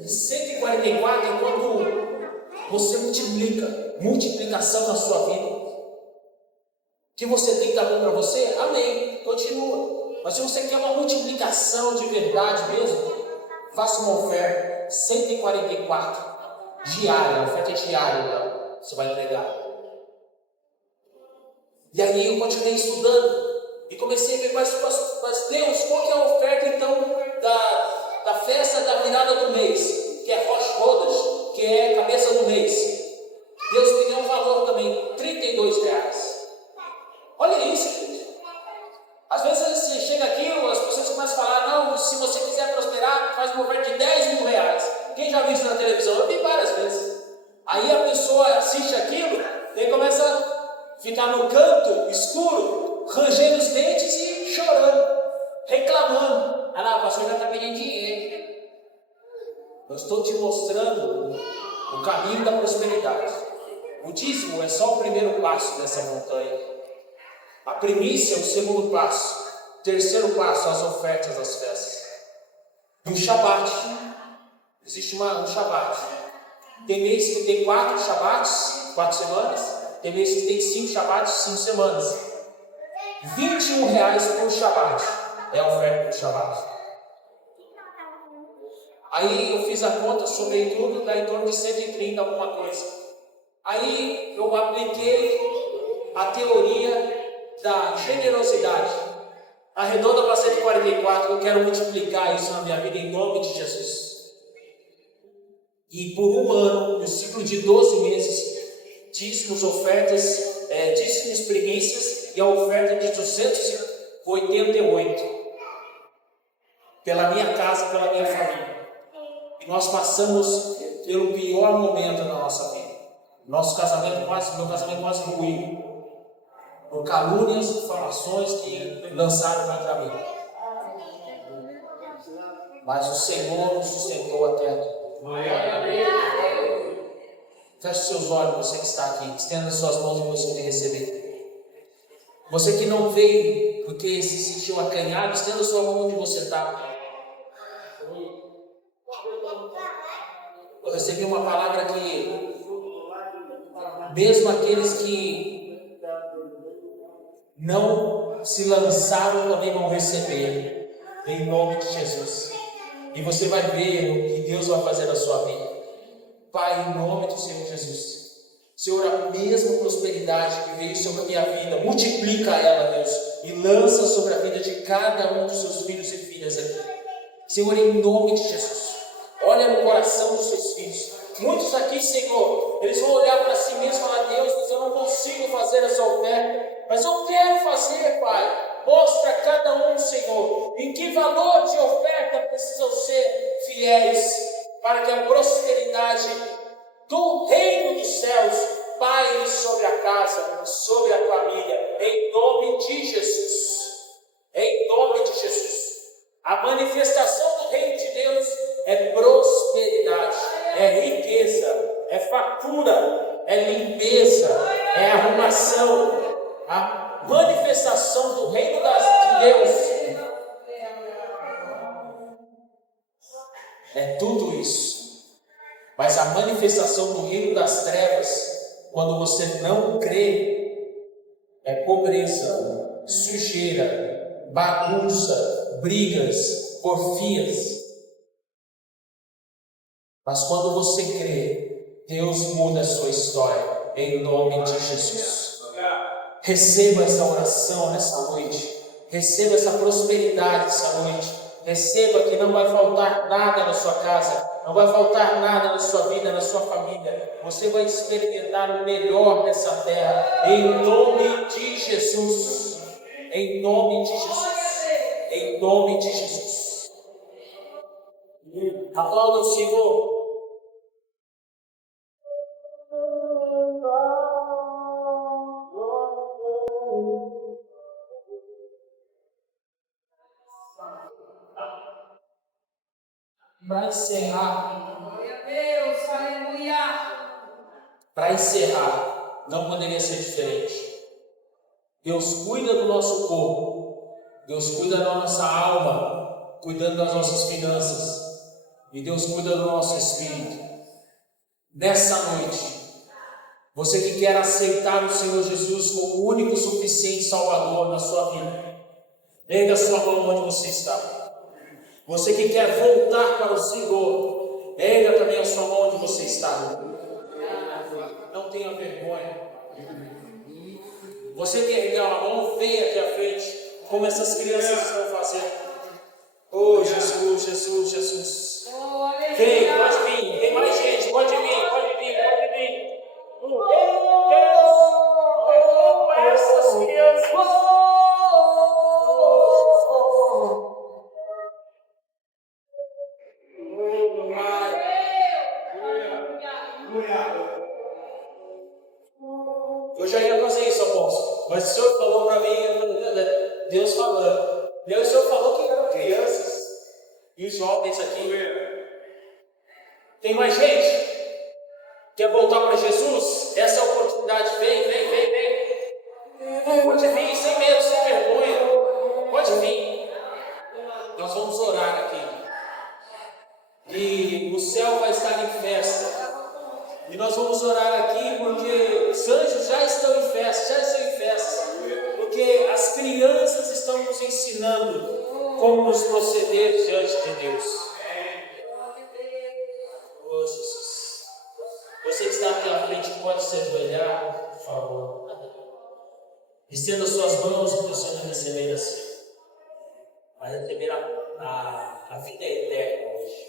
144 é quando você multiplicação na sua vida. Que você tem que dar bom para você? Amém, continua. Mas se você quer uma multiplicação de verdade mesmo, faça uma oferta 144 diária, oferta diária, você vai entregar. E aí eu continuei estudando e comecei a ver, mas Deus, qual que é a oferta então da festa da virada do mês, que é Rosh Chodesh, que é cabeça do mês? Deus me deu um valor também, R$32. Olha isso, gente. Às vezes você chega aqui, as pessoas começam a falar, não, se você quiser prosperar, faz uma oferta de R$10.000. Quem já viu isso na televisão? Eu vi várias vezes. Aí a pessoa assiste aquilo, daí começa a ficar no canto escuro, rangendo os dentes e chorando, reclamando. Ah, não, o pastor já está pedindo dinheiro. Eu estou te mostrando o caminho da prosperidade. O dízimo é só o primeiro passo dessa montanha. A primícia é o segundo passo. O terceiro passo, as ofertas das festas. E o Shabat. Existe um Shabat. Tem mês que tem 4 Shabats, 4 semanas. Tem mês que tem 5 Shabats, 5 semanas. R$21 por Shabat é a oferta do Shabat. Aí eu fiz a conta, somei tudo, dá em torno de 130 alguma coisa. Aí eu apliquei a teoria da generosidade. Arredonda para 144, eu quero multiplicar isso na minha vida em nome de Jesus. E por um ano, no ciclo de 12 meses, dízimos, ofertas, dízimos, primícias e a oferta de 288 pela minha casa, pela minha família. E nós passamos pelo pior momento da nossa vida. Meu casamento quase ruim. Por calúnias e falações que lançaram contra mim. Mas o Senhor nos sustentou até aqui. Feche seus olhos, você que está aqui. Estenda suas mãos e você vai receber. Você que não veio porque se sentiu acanhado, estenda sua mão onde você está. Eu recebi uma palavra que mesmo aqueles que não se lançaram também vão receber, em nome de Jesus. E você vai ver o que Deus vai fazer na sua vida. Pai, em nome do Senhor Jesus, Senhor, a mesma prosperidade que veio sobre a minha vida, multiplica ela, Deus, e lança sobre a vida de cada um dos seus filhos e filhas aqui. Senhor, em nome de Jesus, olha no coração dos seus filhos. Muitos aqui, Senhor, eles vão olhar para si mesmos e falar: Deus, eu não consigo fazer essa oferta, mas eu quero fazer, Pai. Mostra a cada um, Senhor, em que valor de oferta precisam ser fiéis, para que a prosperidade do reino dos céus paire sobre a casa, sobre a família, em nome de Jesus. Em nome de Jesus. A manifestação do reino de Deus é prosperidade, é riqueza, é fartura, é limpeza, é arrumação. A manifestação do reino de Deus é tudo isso. Mas a manifestação do reino das trevas, quando você não crê, é pobreza, sujeira, bagunça, brigas, porfias. Mas quando você crê, Deus muda a sua história, em nome de Jesus. Receba essa oração nessa noite. Receba essa prosperidade essa noite. Receba que não vai faltar nada na sua casa, não vai faltar nada na sua vida, na sua família. Você vai experimentar o melhor dessa terra, em nome de Jesus. Em nome de Jesus. Em nome de Jesus. Aplauda o Senhor. Para encerrar, não poderia ser diferente. Deus cuida do nosso corpo, Deus cuida da nossa alma, cuidando das nossas finanças, e Deus cuida do nosso espírito. Nessa noite, você que quer aceitar o Senhor Jesus como o único e suficiente Salvador na sua vida, erga a sua mão onde você está. Você que quer voltar para o Senhor, erga também a sua mão onde você está. Não tenha vergonha. Você que ergueu a mão, vem aqui à frente, como essas crianças estão fazendo. Oh, Jesus, Jesus, Jesus. Vem, pode vir, tem mais gente, pode vir, pode vir, pode vir. Oh, essas crianças. Eu já ia fazer isso, apóstolo, mas o Senhor falou para mim, Deus falando. Deus, o Senhor falou que eram crianças e os jovens aqui. Tem mais gente? Quer voltar para Jesus? Essa é a oportunidade. Vem, vem, vem, vem. Pode vir, sem medo, sem vergonha. Pode vir. Nós vamos orar aqui. E o céu vai estar em festa. E nós vamos orar aqui porque os anjos já estão em festa, porque as crianças estão nos ensinando como nos proceder diante de Deus. Oh, Jesus. Você que está aqui à frente pode se ajoelhar, por favor. Estenda suas mãos para o Senhor receber assim. Vai receber a vida eterna hoje.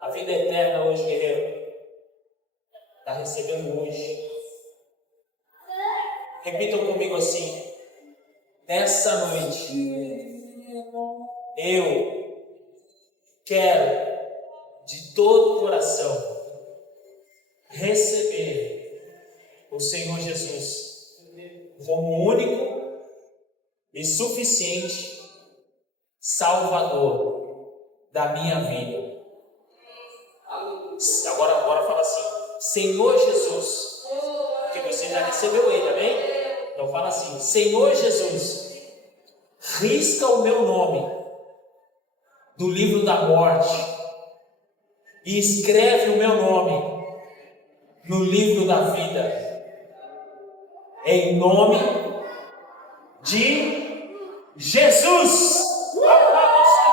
A vida eterna hoje, guerreiro. Está recebendo hoje. Repitam comigo assim. Nessa noite, eu quero de todo o coração receber o Senhor Jesus como único e suficiente Salvador da minha vida. Agora fala assim: Senhor Jesus, que você já recebeu Ele, amém? Então fala assim: Senhor Jesus, risca o meu nome do livro da morte e escreve o meu nome no livro da vida. Em nome de Jesus. Aplauda o Senhor.